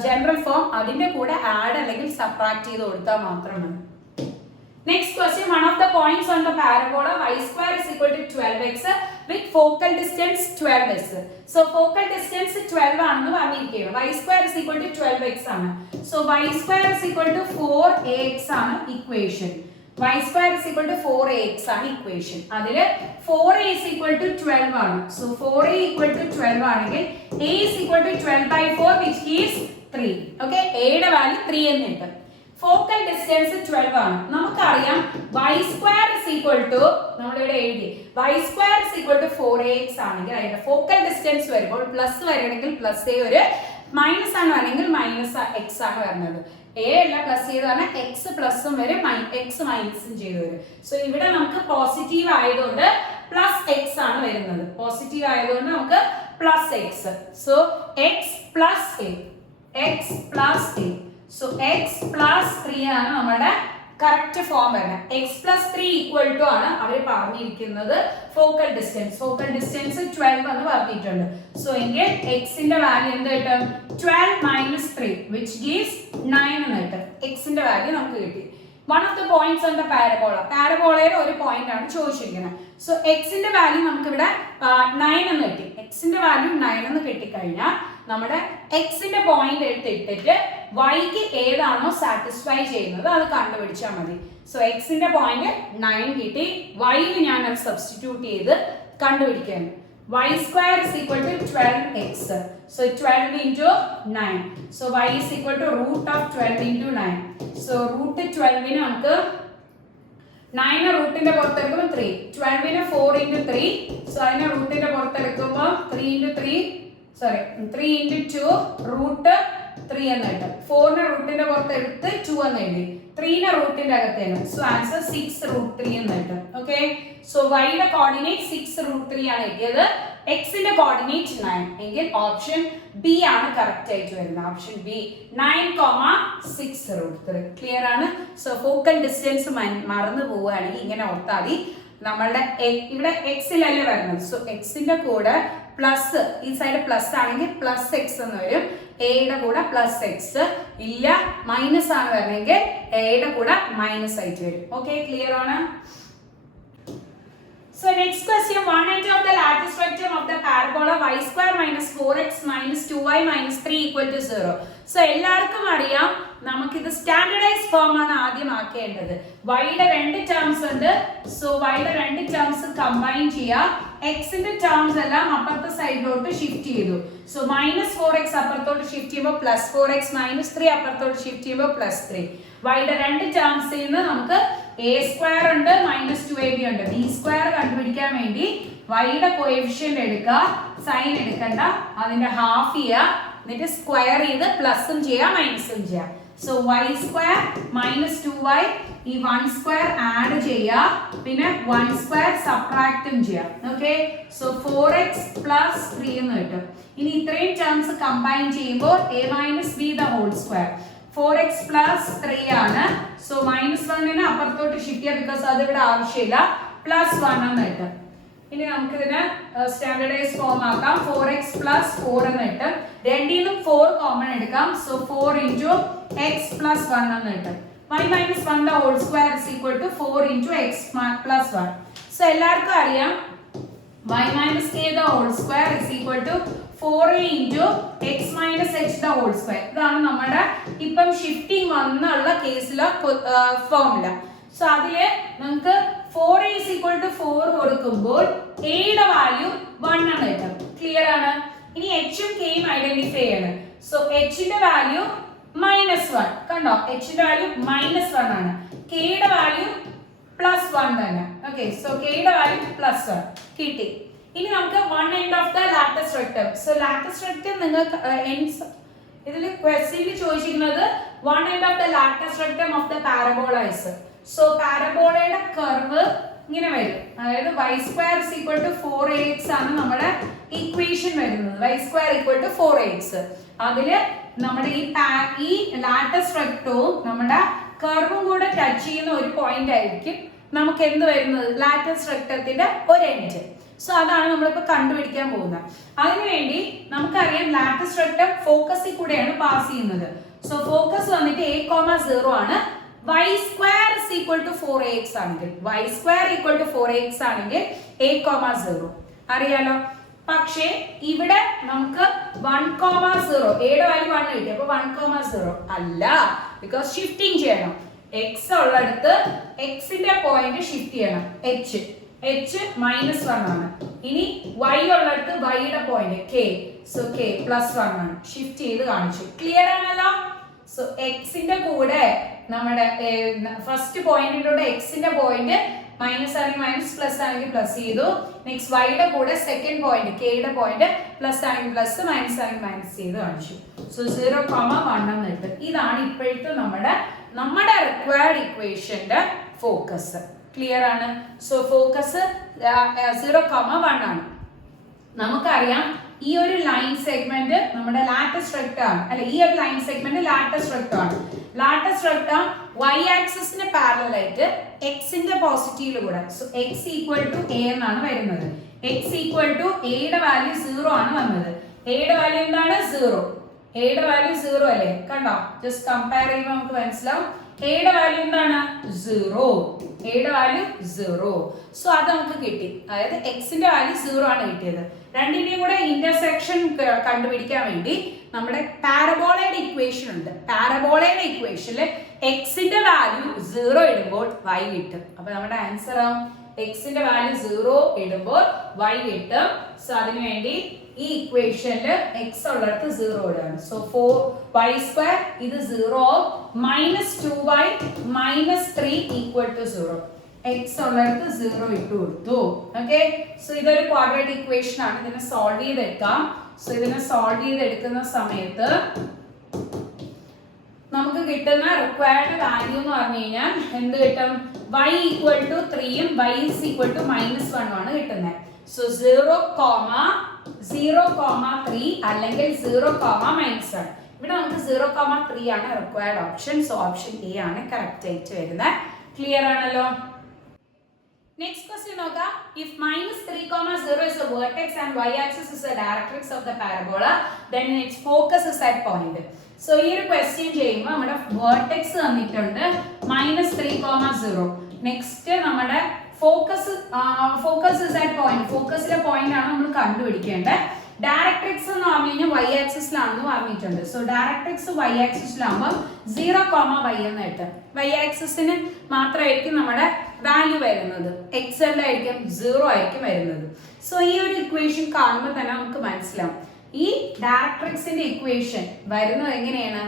ജനറൽ ഫോം അതിന്റെ കൂടെ ആഡ് അല്ലെങ്കിൽ സബ്ട്രാക്ട് ചെയ്ത് കൊടുത്താൽ മാത്രം മതി. Next question, one of the points on the parabola y square is equal to 12x with focal distance 12s. So focal distance 12 ആണെന്ന് പറഞ്ഞിരിക്കുകയാണ്. y square is equal to 12x ആണ്. So y square is equal to 4ax ആണ് equation. y square is equal to 4ax ആണ് equation. അതിൽ 4a is equal to 12 ആണ്. So 4a equal to 12 ആണെങ്കിൽ a is equal to 12/4 which is 3. Okay, a യുടെ value 3 എന്ന് കിട്ടും. Focal distance 12 ആണ്. നമുക്കറിയാം y square is equal to, നമ്മളിവിടെ എഴുതി y square is equal to 4ax ആണെങ്കിൽ അതിന്റെ ഫോക്കൽ ഡിസ്റ്റൻസ് വരുമ്പോൾ പ്ലസ് വരണമെങ്കിൽ പ്ലസ് a, ഒരു മൈനസ് ആണ് വരണമെങ്കിൽ മൈനസ് എക്സ് ആണ് വരുന്നത്. a അല്ല പ്ലസ് ചെയ്ത് പറഞ്ഞാൽ എക്സ് പ്ലസും വരും എക്സ് മൈനസും ചെയ്ത് വരും. സോ ഇവിടെ നമുക്ക് പോസിറ്റീവ് ആയതുകൊണ്ട് പ്ലസ് എക്സ് ആണ് വരുന്നത്. പോസിറ്റീവ് ആയതുകൊണ്ട് നമുക്ക് plus X. So X plus A, X plus A. So X plus 3 ആണ് നമ്മുടെ കറക്റ്റ് ഫോം വരുന്നത്. എക്സ് പ്ലസ് 3 ഈക്വൽ ടു ആണ് അവർ പറഞ്ഞിരിക്കുന്നത് ഫോക്കൽ ഡിസ്റ്റൻസ്. ഫോക്കൽ ഡിസ്റ്റൻസ് 12 എന്ന് പറഞ്ഞിട്ടുണ്ട്. സോ എങ്കിൽ എക്സിന്റെ വാല്യൂ എന്ത് കിട്ടും? 12 മൈനസ് 3 വിച്ച് ഗീവ്സ് 9 എന്ന് കിട്ടും. എക്സിന്റെ വാല്യൂ നമുക്ക് കിട്ടി. One of the points on the parabola. പാരബോളയുടെ ഒരു പോയിന്റ് ആണ് ചോദിച്ചിരിക്കുന്നത്. സോ എക്സിന്റെ വാല്യൂ നമുക്ക് ഇവിടെ 9 എന്ന് കിട്ടി. എക്സിന്റെ വാല്യൂ 9 എന്ന് കിട്ടിക്കഴിഞ്ഞാൽ നമ്മുടെ എക്സിന്റെ പോയിന്റ് എടുത്തിട്ടിട്ട് വൈക്ക് ഏതാണോ സാറ്റിസ്ഫൈ ചെയ്യുന്നത് അത് കണ്ടുപിടിച്ചാൽ മതി. സോ എക്സിന്റെ പോയിന്റ് 9 കിട്ടി. വൈയിൽ ഞാൻ അത് സബ്സ്റ്റിറ്റ്യൂട്ട് ചെയ്ത് കണ്ടുപിടിക്കാൻ. y square is equal to 12x. So 12 into 9. So y is equal to root of 12 into 9. So root 12 ന് നമുക്ക് 9 റൂട്ടിന്റെ പുറത്തെടുക്കുമ്പോൾ 3. 12 ന് 4 into 3. So അതിനെ റൂട്ടിന്റെ പുറത്തെടുക്കുമ്പോൾ 3 into 3 into 2 റൂട്ട് 3 എന്ന് കിട്ടും. 4 നെ റൂട്ടിന്റെ പുറത്തെടുത്ത് 2 എന്ന് എഴുതി. 3 നെ റൂട്ടിന്റെ അകത്തേനും. സോ ആൻസർ 6 root 3 എന്ന് കിട്ടും. ഓക്കെ. സോ y യുടെ കോർഡിനേറ്റ് 6 root 3 ആണ് കിട്ടിയത്. x ന്റെ കോർഡിനേറ്റ് 9. എങ്കിൽ ഓപ്ഷൻ ബി ആണ് കറക്റ്റ് ആയിട്ട് വരുന്നത്. Option B 9,6 root 3. ക്ലിയർ ആണ്. സോ ഫോക്കൽ ഡിസ്റ്റൻസ് മറന്നു പോവുകയാണെങ്കിൽ ഇങ്ങനെ ഓർത്താൽ മതി. നമ്മളുടെ ഇവിടെ എക്സിലല്ലേ വരുന്നത്. സോ എക്സിന്റെ കൂടെ പ്ലസ്, ഈ സൈഡ് പ്ലസ് ആണെങ്കിൽ പ്ലസ് എക്സ് എന്ന് വരും. എയുടെ കൂടെ പ്ലസ് എക്സ് ഇല്ല, മൈനസ് ആണ് വരണമെങ്കിൽ എയുടെ കൂടെ മൈനസ് ആയിട്ട് വരും. ഓക്കെ, ക്ലിയർ ആണ്. So next question, one end of the lattice vector of the parabola y square minus 4x minus 2y minus 3 equal to 0. So എല്ലാവർക്കും അറിയാം നമുക്കിത് സ്റ്റാൻഡർഡൈസ് ഫോം ആണ് ആദ്യം ആക്കേണ്ടത്. y യുടെ രണ്ട് ടേംസ് ഉണ്ട്. സോ y യുടെ രണ്ട് ടേംസ് കമ്പൈൻ ചെയ്യുക. x ന്റെ ടേംസ് എല്ലാം അപ്പുറത്തെ സൈഡിലോട്ട് ഷിഫ്റ്റ് ചെയ്തു. സോ -4x അപ്പുറത്തോട്ട് ഷിഫ്റ്റ് ചെയ്യുമ്പോൾ +4x -3 അപ്പുറത്തോട്ട് ഷിഫ്റ്റ് ചെയ്യുമ്പോൾ +3. y യുടെ രണ്ട് ടേംസിൽ നിന്ന് നമുക്ക് a സ്ക്വയർ ഉണ്ട് -2ab ഉണ്ട്. b സ്ക്വയർ കണ്ടുപിടിക്കാൻ വേണ്ടി y യുടെ കോഎഫിഷ്യന്റ് എടുക്കുക, സൈൻ എടുക്കണ്ട, അതിന്റെ ഹാഫ് ചെയ്യുക, എന്നിട്ട് സ്ക്വയർ ചെയ്ത് പ്ലസും ചെയ്യാം മൈനസും ചെയ്യാം. സോ y സ്ക്വയർ -2y, ഈ 1 സ്ക്വയർ ആഡ് ചെയ്യുക, പിന്നെ 1 സ്ക്വയർ സബ്ട്രാക്റ്റും ചെയ്യാം. ഓക്കെ. സോ 4x + 3 എന്ന് കിട്ടും. ഇനി ഇത്രയും ടേംസ് കമ്പൈൻ ചെയ്യുമ്പോൾ a - b the whole square. 4x + 3 ആണ്. സോ -1 നെ അപ്പുറത്തോട്ട് ഷിഫ്റ്റ് ചെയ്യാം, ബിക്കോസ് അത് ഇവിടെ ആവശ്യമില്ല. +1 എന്ന് കിട്ടും. ഇനി നമുക്ക് ഇതിനെ സ്റ്റാൻഡർഡൈസ് ഫോം ആക്കാം. 4x + 4 എന്ന് കിട്ടും. രണ്ടിൽ നിന്നും 4 കോമൺ എടുക്കാം. സോ 4 into x + 1 എന്ന് കിട്ടും. y - 1 the whole square is equal to 4 into x + 1. So എല്ലാവർക്കും അറിയാം y - a the whole square is equal to 4a into x - h the whole square. ഇതാണ് നമ്മുടെ ഇപ്പം ഷിഫ്റ്റിംഗ് വന്നുള്ള കേസിലെ ഫോർമുല. സോ അതില് നമുക്ക് 4a is equal to 4 കൊടുക്കുമ്പോൾ a യുടെ വാല്യൂ 1 ആണ് കിട്ടും. ക്ലിയർ ആണ്. ഇനി h ഉം k ഉം ഐഡന്റിഫൈ ചെയ്യണം. സോ h ന്റെ വാല്യൂ -1. കണ്ടോ, h ന്റെ വാല്യൂ -1 ആണ്. k യുടെ വാല്യൂ +1 തന്നെ. ഓക്കെ. സോ k യുടെ വാല്യൂ +1 കിട്ടി. ഇനി നമുക്ക് one end of the lattice rectum. So lattice rectum നിങ്ങൾക്ക് ഇതിൽ ക്വസ്റ്റ്യനിൽ ചോദിച്ചിരിക്കുന്നത് one end of the lattice rectum of the parabola is. So പാരബോളയുടെ കർവ് ഇങ്ങനെ വരും. അതായത് y square is equal to 4ax ആണ് നമ്മുടെ ഇക്വേഷൻ വരുന്നത്. y square equal to 4ax. അതില് നമ്മുടെ ഈ ലാറ്റസ് റെക്ടവും നമ്മുടെ കർവും കൂടെ ടച്ച് ചെയ്യുന്ന ഒരു പോയിന്റ് ആയിരിക്കും നമുക്ക് എന്ത് വരുന്നത്, ലാറ്റസ് റെക്ടത്തിന്റെ ഒരു എൻഡ്. സോ അതാണ് നമ്മളിപ്പോൾ കണ്ടുപിടിക്കാൻ പോകുന്നത്. അതിനുവേണ്ടി നമുക്കറിയാം ലാറ്റസ് റെക്ടം ഫോക്കസിൽ കൂടെയാണ് പാസ് ചെയ്യുന്നത്. സോ ഫോക്കസ് വന്നിട്ട് a,0 ആണ്. y square is equal to 4ax ആണെങ്കിൽ, y square equal to 4ax ആണെങ്കിൽ a,0 അറിയാലോ. പക്ഷേ ഇവിടെ നമുക്ക് 1,0 എയുടെ വാല്യൂ 1 കിട്ടി. അപ്പൊ 1,0 അല്ല, ബിക്കോസ് ഷിഫ്റ്റിംഗ് ചെയ്യണം. x ഉള്ളടുത്ത് x ന്റെ പോയിന്റ് ഷിഫ്റ്റ് ചെയ്യണം. h -1 ആണ്. ഇനി y ഉള്ളടുത്ത് y യുടെ പോയിന്റ് k. സോ k +1 ആണ്. ഷിഫ്റ്റ് ചെയ്ത് കാണിച്ചു. ക്ലിയർ ആണല്ലോ. സോ x ന്റെ കൂടെ നമ്മുടെ ഫസ്റ്റ് പോയിന്റിലൂടെ x ന്റെ പോയിന്റ് മൈനസ് ആണെങ്കിൽ മൈനസ്, പ്ലസ് ആണെങ്കിൽ പ്ലസ് ചെയ്തു. നെക്സ്റ്റ് y യുടെ കൂടെ സെക്കൻഡ് പോയിന്റ് k യുടെ പോയിന്റ് പ്ലസ് ആണെങ്കിൽ പ്ലസ്, മൈനസ് ആണെങ്കിൽ മൈനസ് ചെയ്ത് കാണിച്ചു. സോ 0,1 എന്ന് കിട്ടും. ഇതാണ് ഇപ്പോഴത്തെ നമ്മുടെ റിക്വയർഡ് ഇക്വേഷന്റെ ഫോക്കസ്. ക്ലിയർ ആണ്. സോ ഫോക്കസ് 0,1 ആണ്. നമുക്കറിയാം ഈ ഒരു ലൈൻ സെഗ്മെന്റ് നമ്മുടെ ലാറ്റസ് റെക്ടം ആണ് അല്ലെ, ഈ ഒരു ലൈൻ സെഗ്മെന്റ് ലാറ്റസ് റെക്ടം ആണ്. ലാറ്റസ് റെക്ടം y ആക്സിസിന് പാരലൽ ആയിട്ട് എക്സിന്റെ പോസിറ്റീവിൽ കൂടെ, so x equal to a എന്നാണ് വരുന്നത്. x ഈക്വൽ ടു a യുടെ വാല്യൂ 0 ആണ് വന്നത്. a യുടെ വാല്യൂ എന്താണ്? 0. a യുടെ വാല്യൂ 0 അല്ലേ, കണ്ടോ? ജസ്റ്റ് കമ്പയർ ചെയ്യുമ്പോൾ നമുക്ക് മനസ്സിലാവും a യുടെ വാല്യൂ എന്താണ്? 0. a യുടെ വാല്യൂ 0. സോ അത് നമുക്ക് കിട്ടി. അതായത് x ന്റെ വാല്യൂ 0 ആണ് കിട്ടിയത്. രണ്ടിന്റെയും കൂടെ ഇന്റർസെക്ഷൻ കണ്ടുപിടിക്കാൻ വേണ്ടി നമ്മുടെ പാരബോളയുടെ ഇക്വേഷൻ ഉണ്ട്. പാരബോളയുടെ ഇക്വേഷനിൽ x ന്റെ വാല്യൂ 0 ഇടുമ്പോൾ y കിട്ടും. അപ്പൊ നമ്മുടെ ആൻസർ ആവും x ന്റെ വാല്യൂ 0 ഇടുമ്പോൾ y കിട്ടും. സോ അതിനു വേണ്ടി ഈ ഇക്വേഷനിൽ x ഉള്ളിടത്ത് 0 ഇടുകയാണ്. സോ 4y² ഇത് 0 -2y -3 ഈക്വൽ ടു 0. x ഉള്ളിടത്ത് 0 ഇട്ട് കൊടുത്തു. ഓക്കെ, സോ ഇതൊരു ക്വാഡ്രാറ്റിക് ഇക്വേഷൻ ആണ്. ഇതിനെ സോൾവ് ചെയ്തെടുക്കാം. സോ ഇതിനെ സോൾവ് ചെയ്തെടുക്കുന്ന സമയത്ത് നമുക്ക് കിട്ടുന്ന റിക്വയർഡ് വാല്യൂ എന്ന് പറഞ്ഞു കഴിഞ്ഞാൽ എന്ത് കിട്ടും? y ഈക്വൽ ടു 3ഉം y is equal to -1 ആണ് കിട്ടുന്നത്. സോ 0,3 അല്ലെങ്കിൽ 0,-1. ഇവിടെ നമുക്ക് 0,3 ആണ് required option. So option A ആണ് കറക്റ്റ് ആയിട്ട് വരുന്നത്. ക്ലിയർ ആണല്ലോ? Next question നോക്കാം. If -3,0 is a vertex and y-axis is the directrix of the parabola, then its focus is at point. So ഈ ഒരു ക്വസ്റ്റ്യൻ ചെയ്യുമ്പോൾ നമ്മുടെ vertex തന്നിട്ടുണ്ട് -3,0. നെക്സ്റ്റ് നമ്മുടെ ഫോക്കസ് is at point. ഫോക്കസിലെ പോയിന്റ് ആണ് നമ്മൾ കണ്ടുപിടിക്കേണ്ടത്. ഡയറക്ട്രിക്സ് എന്ന് പറഞ്ഞു കഴിഞ്ഞാൽ y ആക്സിസിലാണെന്ന് പറഞ്ഞിട്ടുണ്ട്. സോ ഡയറക്ട്രിക്സ് y ആക്സിസിലാകുമ്പോൾ 0,y എന്ന് കിട്ടും. y ആക്സിസിന് മാത്രമായിരിക്കും നമ്മുടെ വാല്യൂ വരുന്നത്, x ആയിരിക്കും 0 ആയിരിക്കും വരുന്നത്. സോ ഈ ഒരു ഇക്വേഷൻ കാണുമ്പോൾ തന്നെ നമുക്ക് മനസ്സിലാവും ഈ ഡയറക്ട്രിക്സിന്റെ ഇക്വേഷൻ വരുന്നത് എങ്ങനെയാണ്?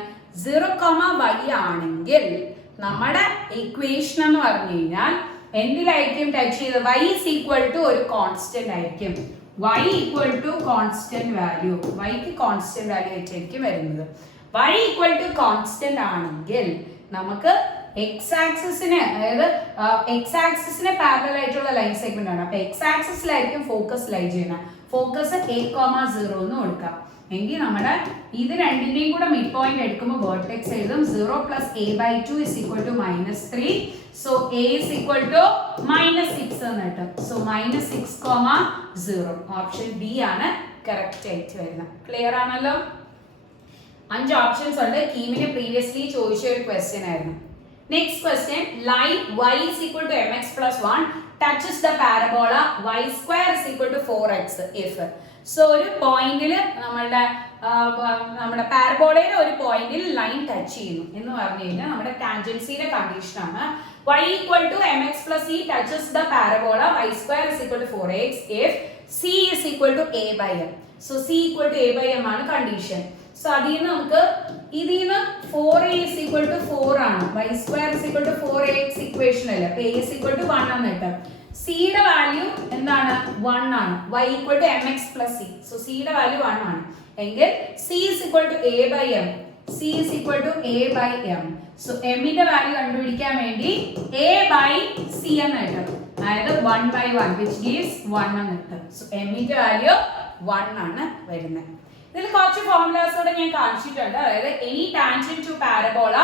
0,y ആണെങ്കിൽ നമ്മുടെ ഇക്വേഷൻ എന്ന് പറഞ്ഞു കഴിഞ്ഞാൽ എന്തിലായിരിക്കും ടച്ച് ചെയ്ത്? y is equal to ഒരു കോൺസ്റ്റന്റ് ആയിരിക്കും. y equal to constant value, yക്ക് കോൺസ്റ്റന്റ് വാല്യൂ വെച്ചായിരിക്കും വരുന്നത്. y equal to കോൺസ്റ്റന്റ് ആണെങ്കിൽ നമുക്ക് x ആക്സിസിന്, അതായത് x ആക്സിസിന് പാരലൽ ആയിട്ടുള്ള ലൈൻ സെഗ്മെന്റ് ആണ്. അപ്പൊ x ആക്സിസിലായിരിക്കും ഫോക്കസ് ലൈ ചെയ്യുന്നത്. ഫോക്കസ് a,0 എന്ന് കൊടുക്കാം. എങ്കിൽ നമ്മുടെ ഇത് രണ്ടിന്റെയും കൂടെ മിഡ് പോയിന്റ് എടുക്കുമ്പോൾ വെർട്ടെക്സ് എഴുതും 0 + a/2 is equal to -3. So a is equal to -6 എന്ന് കിട്ടും. സോ -6,0. ഓപ്ഷൻ ബി ആണ് കറക്റ്റ് ആയിട്ട് വരുന്നത്. ക്ലിയർ ആണല്ലോ? 5 ഓപ്ഷൻസ് ഉണ്ട്. കീമിന് പ്രീവിയസ്ലി ചോദിച്ച ഒരു ക്വസ്റ്റ്യൻ ആയിരുന്നു. Next question, line y is equal to mx + 1 touches the parabola y² is equal to 4x if. So ഒരു പോയിന്റിൽ നമ്മുടെ പാരബോളയുടെ ഒരു പോയിന്റിൽ ലൈൻ ടച്ച് ചെയ്യുന്നു എന്ന് പറഞ്ഞു കഴിഞ്ഞാൽ നമ്മുടെ ടാൻജൻസിയുടെ കണ്ടീഷൻ ആണ് y equal to mx + e touches the parabola y² is equal to 4x if c is equal to a/m. So c equal to a/m ആണ് കണ്ടീഷൻ. സോ അതിൽ നമുക്ക് ഇതിന്ന് 4a is equal to 4 ആണ്, y² is equal to 4x equation അല്ലേ, അപ്പൊ a is equal to 1 എന്ന് കിട്ടും. c യുടെ വാല്യൂ എന്താണ്? 1 ആണ്. y equal to mx + e. So c യുടെ വാല്യൂ 1 ആണ്. എങ്കിൽ c is equal to a/m. c is equal to a/m. So m ന്റെ വാല്യൂ കണ്ടുപിടിക്കാൻ വേണ്ടി a/c എന്ന് കിട്ടും. അതായത് 1/1 which gives 1 എന്ന് കിട്ടും. സോ m ന്റെ വാല്യൂ 1 ആണ് വരുന്നത്. ഇതിൽ കുറച്ച് ഫോർമുലാസോടെ ഞാൻ കാണിച്ചിട്ടുണ്ട്. അതായത് any tangent to parabola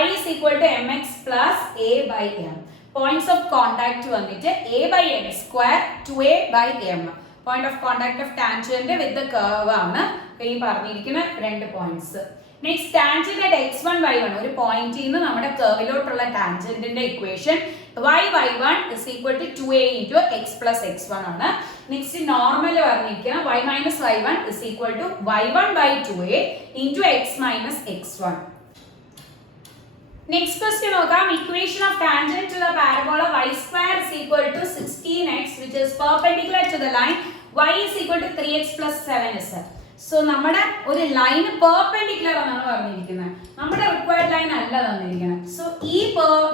y is equal to mx plus a/m. Points of contact വന്നിട്ട് a/m² 2a/m. Point of contact of tangent with the curve ആണ് ഈ പറഞ്ഞിരിക്കുന്ന രണ്ട് points. Next tangent at x1 y1 ഒരു പോയിന്റിൽ നിന്ന് നമ്മുടെ കർവിലോട്ടുള്ള ടാൻജന്റിന്റെ equation y1 is equal to 2a into x plus x1 ആണ്. നെക്സ്റ്റ് നോർമൽ പറഞ്ഞിരിക്കുന്ന y minus y1 is equal to y1 by 2a into x minus x1. Next question നോക്കാം. Equation of tangent to the parabola y² is equal to 16x which is perpendicular to the line y is equal to 3x plus 7s. So നമ്മുടെ ഒരു line perpendicular എന്നാണ് പറഞ്ഞിരിക്കുന്നത്, നമ്മുടെ required line അല്ല തന്നിരിക്കുന്നത്. So ഈ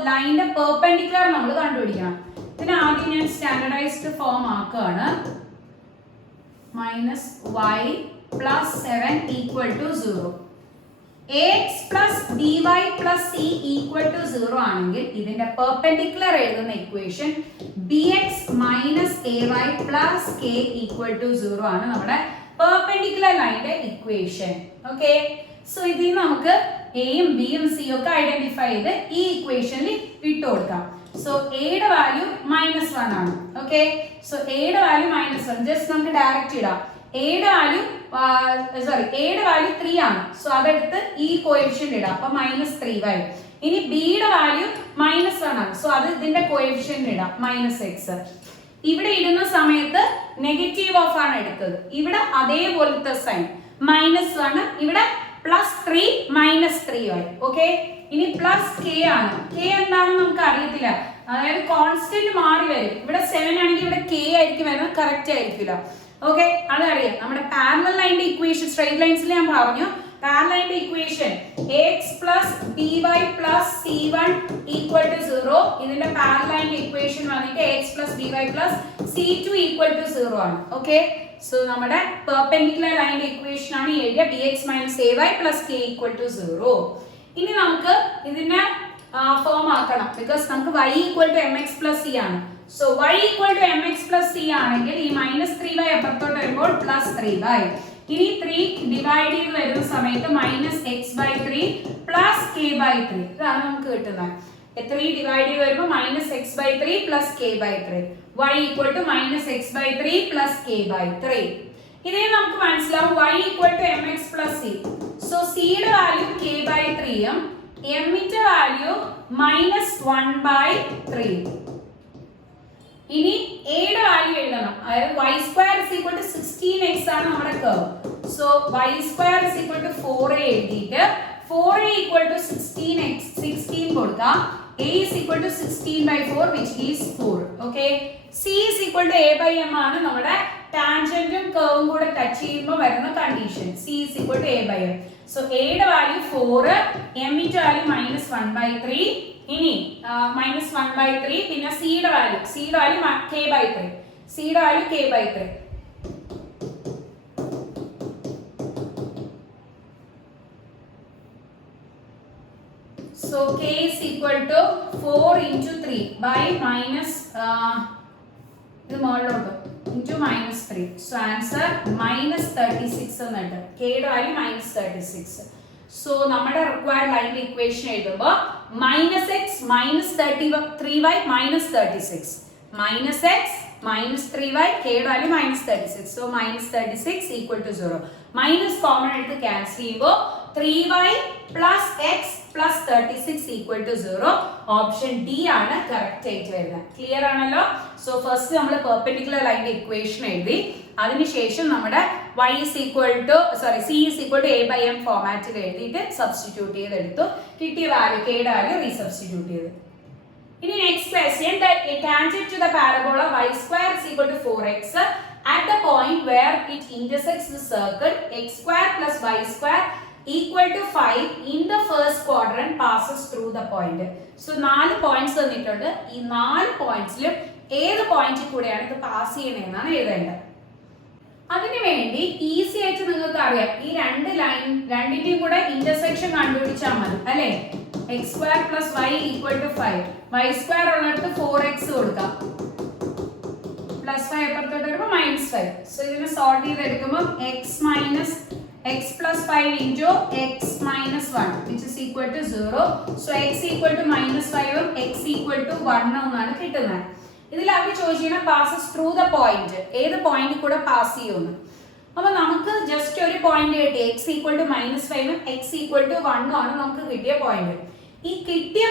ലൈനിന്റെ പെർപെൻഡിക്കുലർ നമ്മൾ കണ്ടുപിടിക്കണം. ഇതിന് ആദ്യം ഞാൻ സ്റ്റാൻഡർഡൈസ്ഡ് ഫോം ആക്കുകയാണ്. -y + 7 = 0. ax plus by plus c equal to 0 ആണെങ്കിൽ ഇതിന്റെ പെർപെൻഡിക്കുലർ എഴുതുന്ന equation bx minus ay plus k equal to 0 ആണ് നമ്മുടെ പെർപെൻഡിക്കുലർ ലൈനിന്റെ ഇക്വേഷൻ. ഓക്കെ, സോ ഇതിൽ നമുക്ക് എയും ബിയും സിയും ഒക്കെ ഐഡന്റിഫൈ ചെയ്ത് ഈ ഇക്വേഷനിൽ ഇട്ട് കൊടുക്കാം. സോ എയുടെ വാല്യൂ -1 ആണ്. ഓക്കെ, സോ എയുടെ വാല്യൂ -1 ജസ്റ്റ് നമുക്ക് ഡയറക്റ്റ് ഇടാം. എയുടെ വാല്യൂ എയുടെ വാല്യൂ 3 ആണ്. സോ അതെടുത്ത് ഈ കോഎഫിഷ്യന്റ് ഇടാം. അപ്പൊ -3y. ഇനി ബിയുടെ വാല്യൂ -1 ആണ്. സോ അത് ഇതിന്റെ കോഎഫിഷ്യന്റ് ഇടാം -x. ഇവിടെ ഇടുന്ന സമയത്ത് നെഗറ്റീവ് ഓഫ് ആണ് എടുത്തത്. ഇവിടെ അതേപോലത്തെ സൈൻ -1, ഇവിടെ +3 -3y. ഓക്കെ, ഇനി +k ആണ്. k എന്താണെന്ന് നമുക്ക് അറിയത്തില്ല, അതായത് കോൺസ്റ്റന്റ് മാറി വരും. ഇവിടെ 7 ആണെങ്കിൽ ഇവിടെ k ആയിരിക്കും വരുന്നത്, കറക്റ്റ് ആയിരിക്കില്ല. ഓക്കെ, അതറിയാം. നമ്മുടെ പാരലൽ ലൈനിന്റെ ഇക്വേഷൻ സ്ട്രെയിറ്റ് ലൈൻസിൽ ഞാൻ പറഞ്ഞു, പാരലൽ ലൈനിന്റെ ഇക്വേഷൻ ax + by + c1 = 0. ഇതിന്റെ പാരലൽ ലൈനിന്റെ ഇക്വേഷൻ വന്നിട്ട് ax + by + c2 = 0 ആണ്. ഓക്കെ, സോ നമ്മുടെ പെർപെൻഡിക്കുലർ ലൈനിന്റെ ഇക്വേഷൻ ആണ് എഴുതിയ bx - ay + k = 0. ഇനി നമുക്ക് ഇതിനെ ഫോം ആക്കണം, ബിക്കോസ് നമുക്ക് y = mx + c ആണ്. സോ y = mx + c ആണെങ്കിൽ ഈ -3y അപ്പുറത്തോട്ട് വരുമ്പോൾ +3y. ഇനി 3 ഡിവൈഡ് ചെയ്ത് വരുന്ന സമയത്ത് -x/3 + k/3. ഇതാണ് നമുക്ക് കിട്ടുന്നത്. 3 ഡിവൈഡ് ചെയ്ത് വരുമ്പോൾ -x/3 + k/3. y = -x/3 + k/3. ഇതേ നമുക്ക് മനസ്സിലാവും y = mx + c. So c യുടെ വാല്യൂ k/3 ഉം m ന്റെ വാല്യൂ -1/3. ഇനി a യുടെ വാല്യൂ എഴുതണം, അതായത് y² = 16x ആണ് നമ്മുടെ കർവ്. സോ y² = 4a എഴുതിയിട്ട് 4a = 16x 16 കൊടുക്കാം. a = 16/4 which is 4. Okay, c = a/m ആണ് നമ്മുടെ ടാൻജന്റും കർവും കൂടെ ടച്ച് ചെയ്യുമ്പോൾ വരുന്ന condition. c = a/m. So a യുടെ വാല്യൂ 4, m ന്റെ വാല്യൂ -1/3. ഇനി -1/3, പിന്നെ c യുടെ വാല്യൂ k/3. c യുടെ value k/3. So k is equal to 4 into 3 by minus ഇത് മുകളിലോട്ട് into -3. So answer -36 എന്നാണ്. k യുടെ വാല്യൂ -36. സോ നമ്മുടെ റിക്വയർഡ് ലൈനിന്റെ ഇക്വേഷൻ എഴുതുമ്പോൾ -x -33y -36 -x -3y k യുടെ വാല്യൂ -36. സോ -36 = 0. മൈനസ് കോമൺ എടുത്ത് ക്യാൻസൽ ചെയ്യുമ്പോൾ 3y + x + 36 = 0. ഓപ്ഷൻ ഡി ആണ് കറക്റ്റ് ആയിട്ട് വരുന്നത്. ക്ലിയർ ആണല്ലോ? സോ ഫസ്റ്റ് നമ്മൾ പെർപെൻഡിക്കുലർ ലൈനിന്റെ ഇക്വേഷൻ എഴുതി, അതിനുശേഷം നമ്മുടെ c = a/m ഫോമാറ്റിൽ എഴുതിയിട്ട് സബ്സ്റ്റിറ്റ്യൂട്ട് ചെയ്തെടുത്തു. കിട്ടിയ വാല്യൂ k യുടെ വാല്യൂ റീസബ്സ്റ്റിറ്റ്യൂട്ട് ചെയ്തു. ഇനി next question, tangent to the parabola y² = 4x at the point where it intersects the circle x² + y² = 5 in the first quadrant passes through the point. So 4 points തന്നിട്ടുണ്ട്. ഈ 4 പോയിന്റ്സിലും ഏത് പോയിന്റിൽ കൂടെയാണ് ഇത് pass ചെയ്യണമെന്നാണ് എഴുതേണ്ടത്. അതിനുവേണ്ടി ഈസി ആയിട്ട് നിങ്ങൾക്ക് അറിയാം, ഈ രണ്ടിന്റെയും കൂടെ ഇന്റർസെക്ഷൻ കണ്ടുപിടിച്ചാൽ മതി അല്ലേ. x² + y = 5, y² ഉള്ളിടത്ത് 4x കൊടുക്കാം, +5 അപ്പുറത്തോട്ട് വരുമ്പോൾ -5. സോ ഇതിനെ സോൾവ് ചെയ്തെടുക്കുമ്പോൾ x + 5 into x - 1 which is equal to 0. So x = -5 ഉം x = 1 എന്നാണ് കിട്ടുന്നത്. ഇതിൽ അവർ ചോദിച്ചിരിക്കുന്നത് passes through the point, ഏത് പോയിന്റിൽ കൂടെ പാസ് ചെയ്യുമെന്ന്. അപ്പോൾ നമുക്ക് ജസ്റ്റ് ഒരു പോയിന്റ് കിട്ടി, x = -5 ഉം x = 1 ആണ് നമുക്ക് കിട്ടിയ പോയിന്റ്. ഈ കിട്ടിയ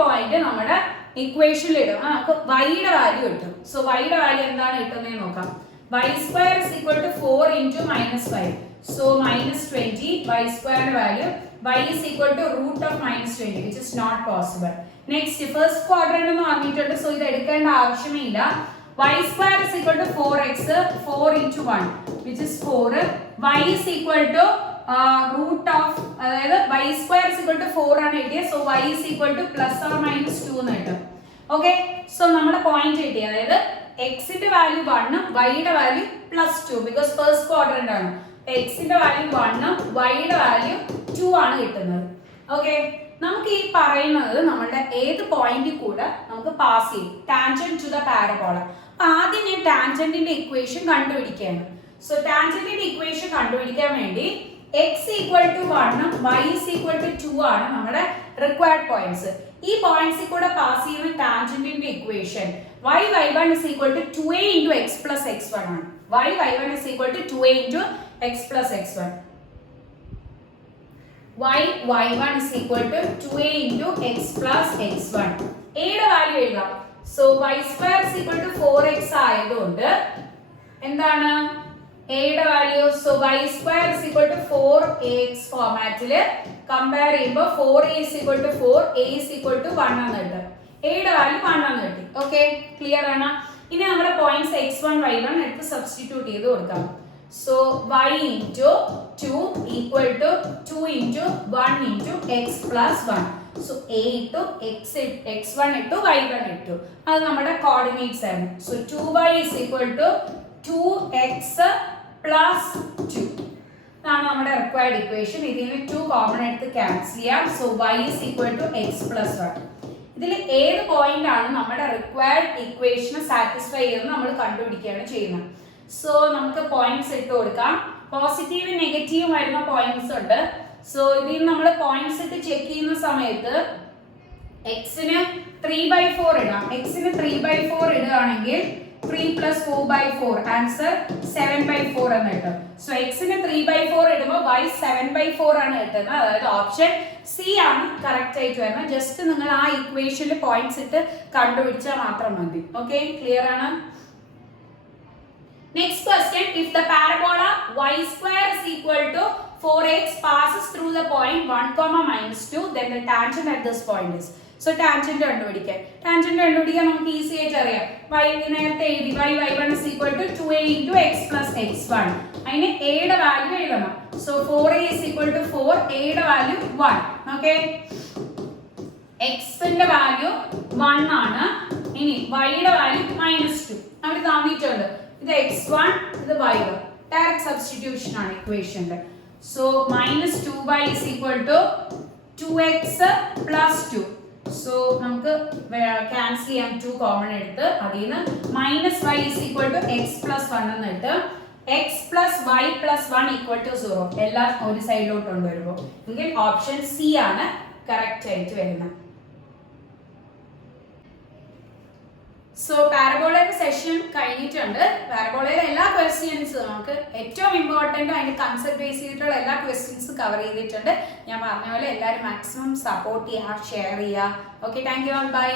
പോയിന്റ് നമ്മുടെ ഇക്വേഷനിൽ ഇടും. നമുക്ക് y യുടെ വാല്യൂ കിട്ടും. സോ y യുടെ വാല്യൂ എന്താണ് കിട്ടുന്നത് നോക്കാം. y² = 4 into -5. So -20. y² value y is equal to √(-20) which is not possible. Next first quadrant എന്ന് പറഞ്ഞിട്ടുണ്ട്. സോ ഇത് എടുക്കേണ്ട ആവശ്യമേ ഇല്ല. y² = 4x 4 into 1 which is 4. y is equal to അതായത് y² = 4 ആണ് കിട്ടിയത്. So y is equal to +or-2 എന്ന് കിട്ടും. ഓക്കെ, സോ നമ്മുടെ പോയിന്റ് കിട്ടി, അതായത് x ന്റെ വാല്യൂ 1 ഉം y യുടെ വാല്യൂ +2 ബിക്കോസ് ഫസ്റ്റ് ക്വാഡ്രന്റ് ആണ്. x ന്റെ വാല്യൂ 1 ഉം y യുടെ വാല്യൂ 2 ആണ് കിട്ടുന്നത്. ഓക്കെ, നമുക്ക് ഈ പറയുന്നത് നമ്മുടെ ഏത് പോയിന്റിൽ കൂടെ നമുക്ക് പാസ് ചെയ്യും, ടാൻജന്റ് ടു ദ പാരബോള. ആദ്യം ഞാൻ ടാൻജന്റിന്റെ ഇക്വേഷൻ കണ്ടുപിടിക്കുകയാണ്. സോ ടാൻജന്റിന്റെ ഇക്വേഷൻ കണ്ടുപിടിക്കാൻ വേണ്ടി x equal to 1 y is equal to 2 ആണ് നമ്മുടെ റിക്വയർഡ് പോയിന്റ്സ്. ഈ പോയിന്റ്സിൽ കൂടെ പാസ് ചെയ്യുന്ന ടാൻജന്റിന്റെ equation y1 is equal to 2a into x plus x1 ആണ്. y1 is equal to 2a into x plus x1. y1 is equal to 2a into x plus x1. a യുടെ value എഴുതാം. So y square is equal to 4x ആയതുകൊണ്ട് എന്താണ് a യുടെ value? So y square is equal to 4ax ഫോർമാറ്റിൽ compare ചെയ്യുമ്പോൾ 4a is equal to 4, a is equal to 1 എന്ന് കിട്ടും. a യുടെ വാല്യൂ 1 എന്ന് കിട്ടി. ഓക്കെ, ക്ലിയർ ആണ്. ഇനി നമ്മുടെ പോയിന്റ്സ് x1 y1 എടുത്ത് സബ്സ്റ്റിറ്റ്യൂട്ട് ചെയ്ത് കൊടുക്കാം. So y into 2 equal to 2 into 1 into x plus 1. So a into x1 into y1 into അത് നമ്മുടെ കോർഡിനേറ്റ്സ് ആണ്. So 2y is equal to 2x plus 2 ഇതാണ് നമ്മുടെ റിക്വയർഡ് ഇക്വേഷൻ. ഇതിന് 2 കോമൺ എടുത്ത് ക്യാൻസൽ ചെയ്യാം. So y is equal to x plus 1. ഇതിൽ ഏത് പോയിന്റ് ആണ് നമ്മുടെ റിക്വയർഡ് ഇക്വേഷനെ സാറ്റിസ്ഫൈ ചെയ്യുന്നത് നമ്മൾ കണ്ടുപിടിക്കുകയാണ് ചെയ്യുന്നത്. സോ നമുക്ക് പോയിന്റ്സ് ഇട്ട് കൊടുക്കാം. പോസിറ്റീവ് നെഗറ്റീവ് വരുന്ന പോയിന്റ്സ് ഉണ്ട്. സോ ഇതിൽ നമ്മൾ പോയിന്റ്സ് ഇട്ട് ചെക്ക് ചെയ്യുന്ന സമയത്ത് എക്സിന് 3/4 ഇടാം. എക്സിന് 3/4 ഇടുകയാണെങ്കിൽ 3 plus 4/4 ആൻസർ 7/4 എന്ന് കിട്ടും. സോ എക്സിന് 3/4 ഇടുമ്പോൾ y 7/4 ആണ് കിട്ടുന്നത്. അതായത് ഓപ്ഷൻ സി ആണ് കറക്റ്റ് ആയിട്ട് വരുന്നത്. ജസ്റ്റ് നിങ്ങൾ ആ ഇക്വേഷനിൽ പോയിന്റ്സ് ഇട്ട് കണ്ടുപിടിച്ചാൽ മാത്രം മതി. ഓക്കെ, ക്ലിയർ ആണ്. Next question, if the parabola y square is equal to 4x passes through the point 1, -2, then the tangent at this point is. So tangent കണ്ടുപിടിക്കാൻ നമുക്ക് ഈസി ആയിട്ട് അറിയാം. y നേരത്തെ എഴുതി y1 is equal to 2a into x plus x1. അതിന് a യുടെ value എഴുതണം. So 4a is equal to 4, a യുടെ വാല്യൂ 1. ഓക്കെ, x ന്റെ വാല്യൂ 1 ആണ്. ഇനി y യുടെ വാല്യൂ -2 അവിടെ തന്നിട്ടുണ്ട്. ഇത് x1 ഇത് y1. ഡയറക്റ്റ് സബ്സ്റ്റിറ്റ്യൂഷൻ ആണ് ഇക്വേഷന്റെ. So -2y is equal to 2x plus 2. So നമുക്ക് ക്യാൻസൽ ചെയ്യാം. 2 കോമൺ എടുത്ത് അതിൽ നിന്ന് -y is equal to x plus 1 എന്നിട്ട് x plus y plus 1 equal to 0 എല്ലാം ഒരു സൈഡിലോട്ട് കൊണ്ടുവരുമ്പോൾ എങ്കിൽ ഓപ്ഷൻ സി ആണ് കറക്റ്റ് ആയിട്ട് വരുന്നത്. സോ പാരബോളയുടെ സെഷൻ കഴിഞ്ഞിട്ടുണ്ട്. പാരബോളയിലെ എല്ലാ ക്വസ്റ്റ്യൻസും നമുക്ക് ഏറ്റവും ഇമ്പോർട്ടൻ്റ് അതിന്റെ കൺസെപ്റ്റ് ബേസ് ചെയ്തിട്ടുള്ള എല്ലാ ക്വസ്റ്റ്യൻസും കവർ ചെയ്തിട്ടുണ്ട്. ഞാൻ പറഞ്ഞ പോലെ എല്ലാവരും മാക്സിമം സപ്പോർട്ട് ചെയ്യുക, ഷെയർ ചെയ്യുക. Okay, thank you all, by.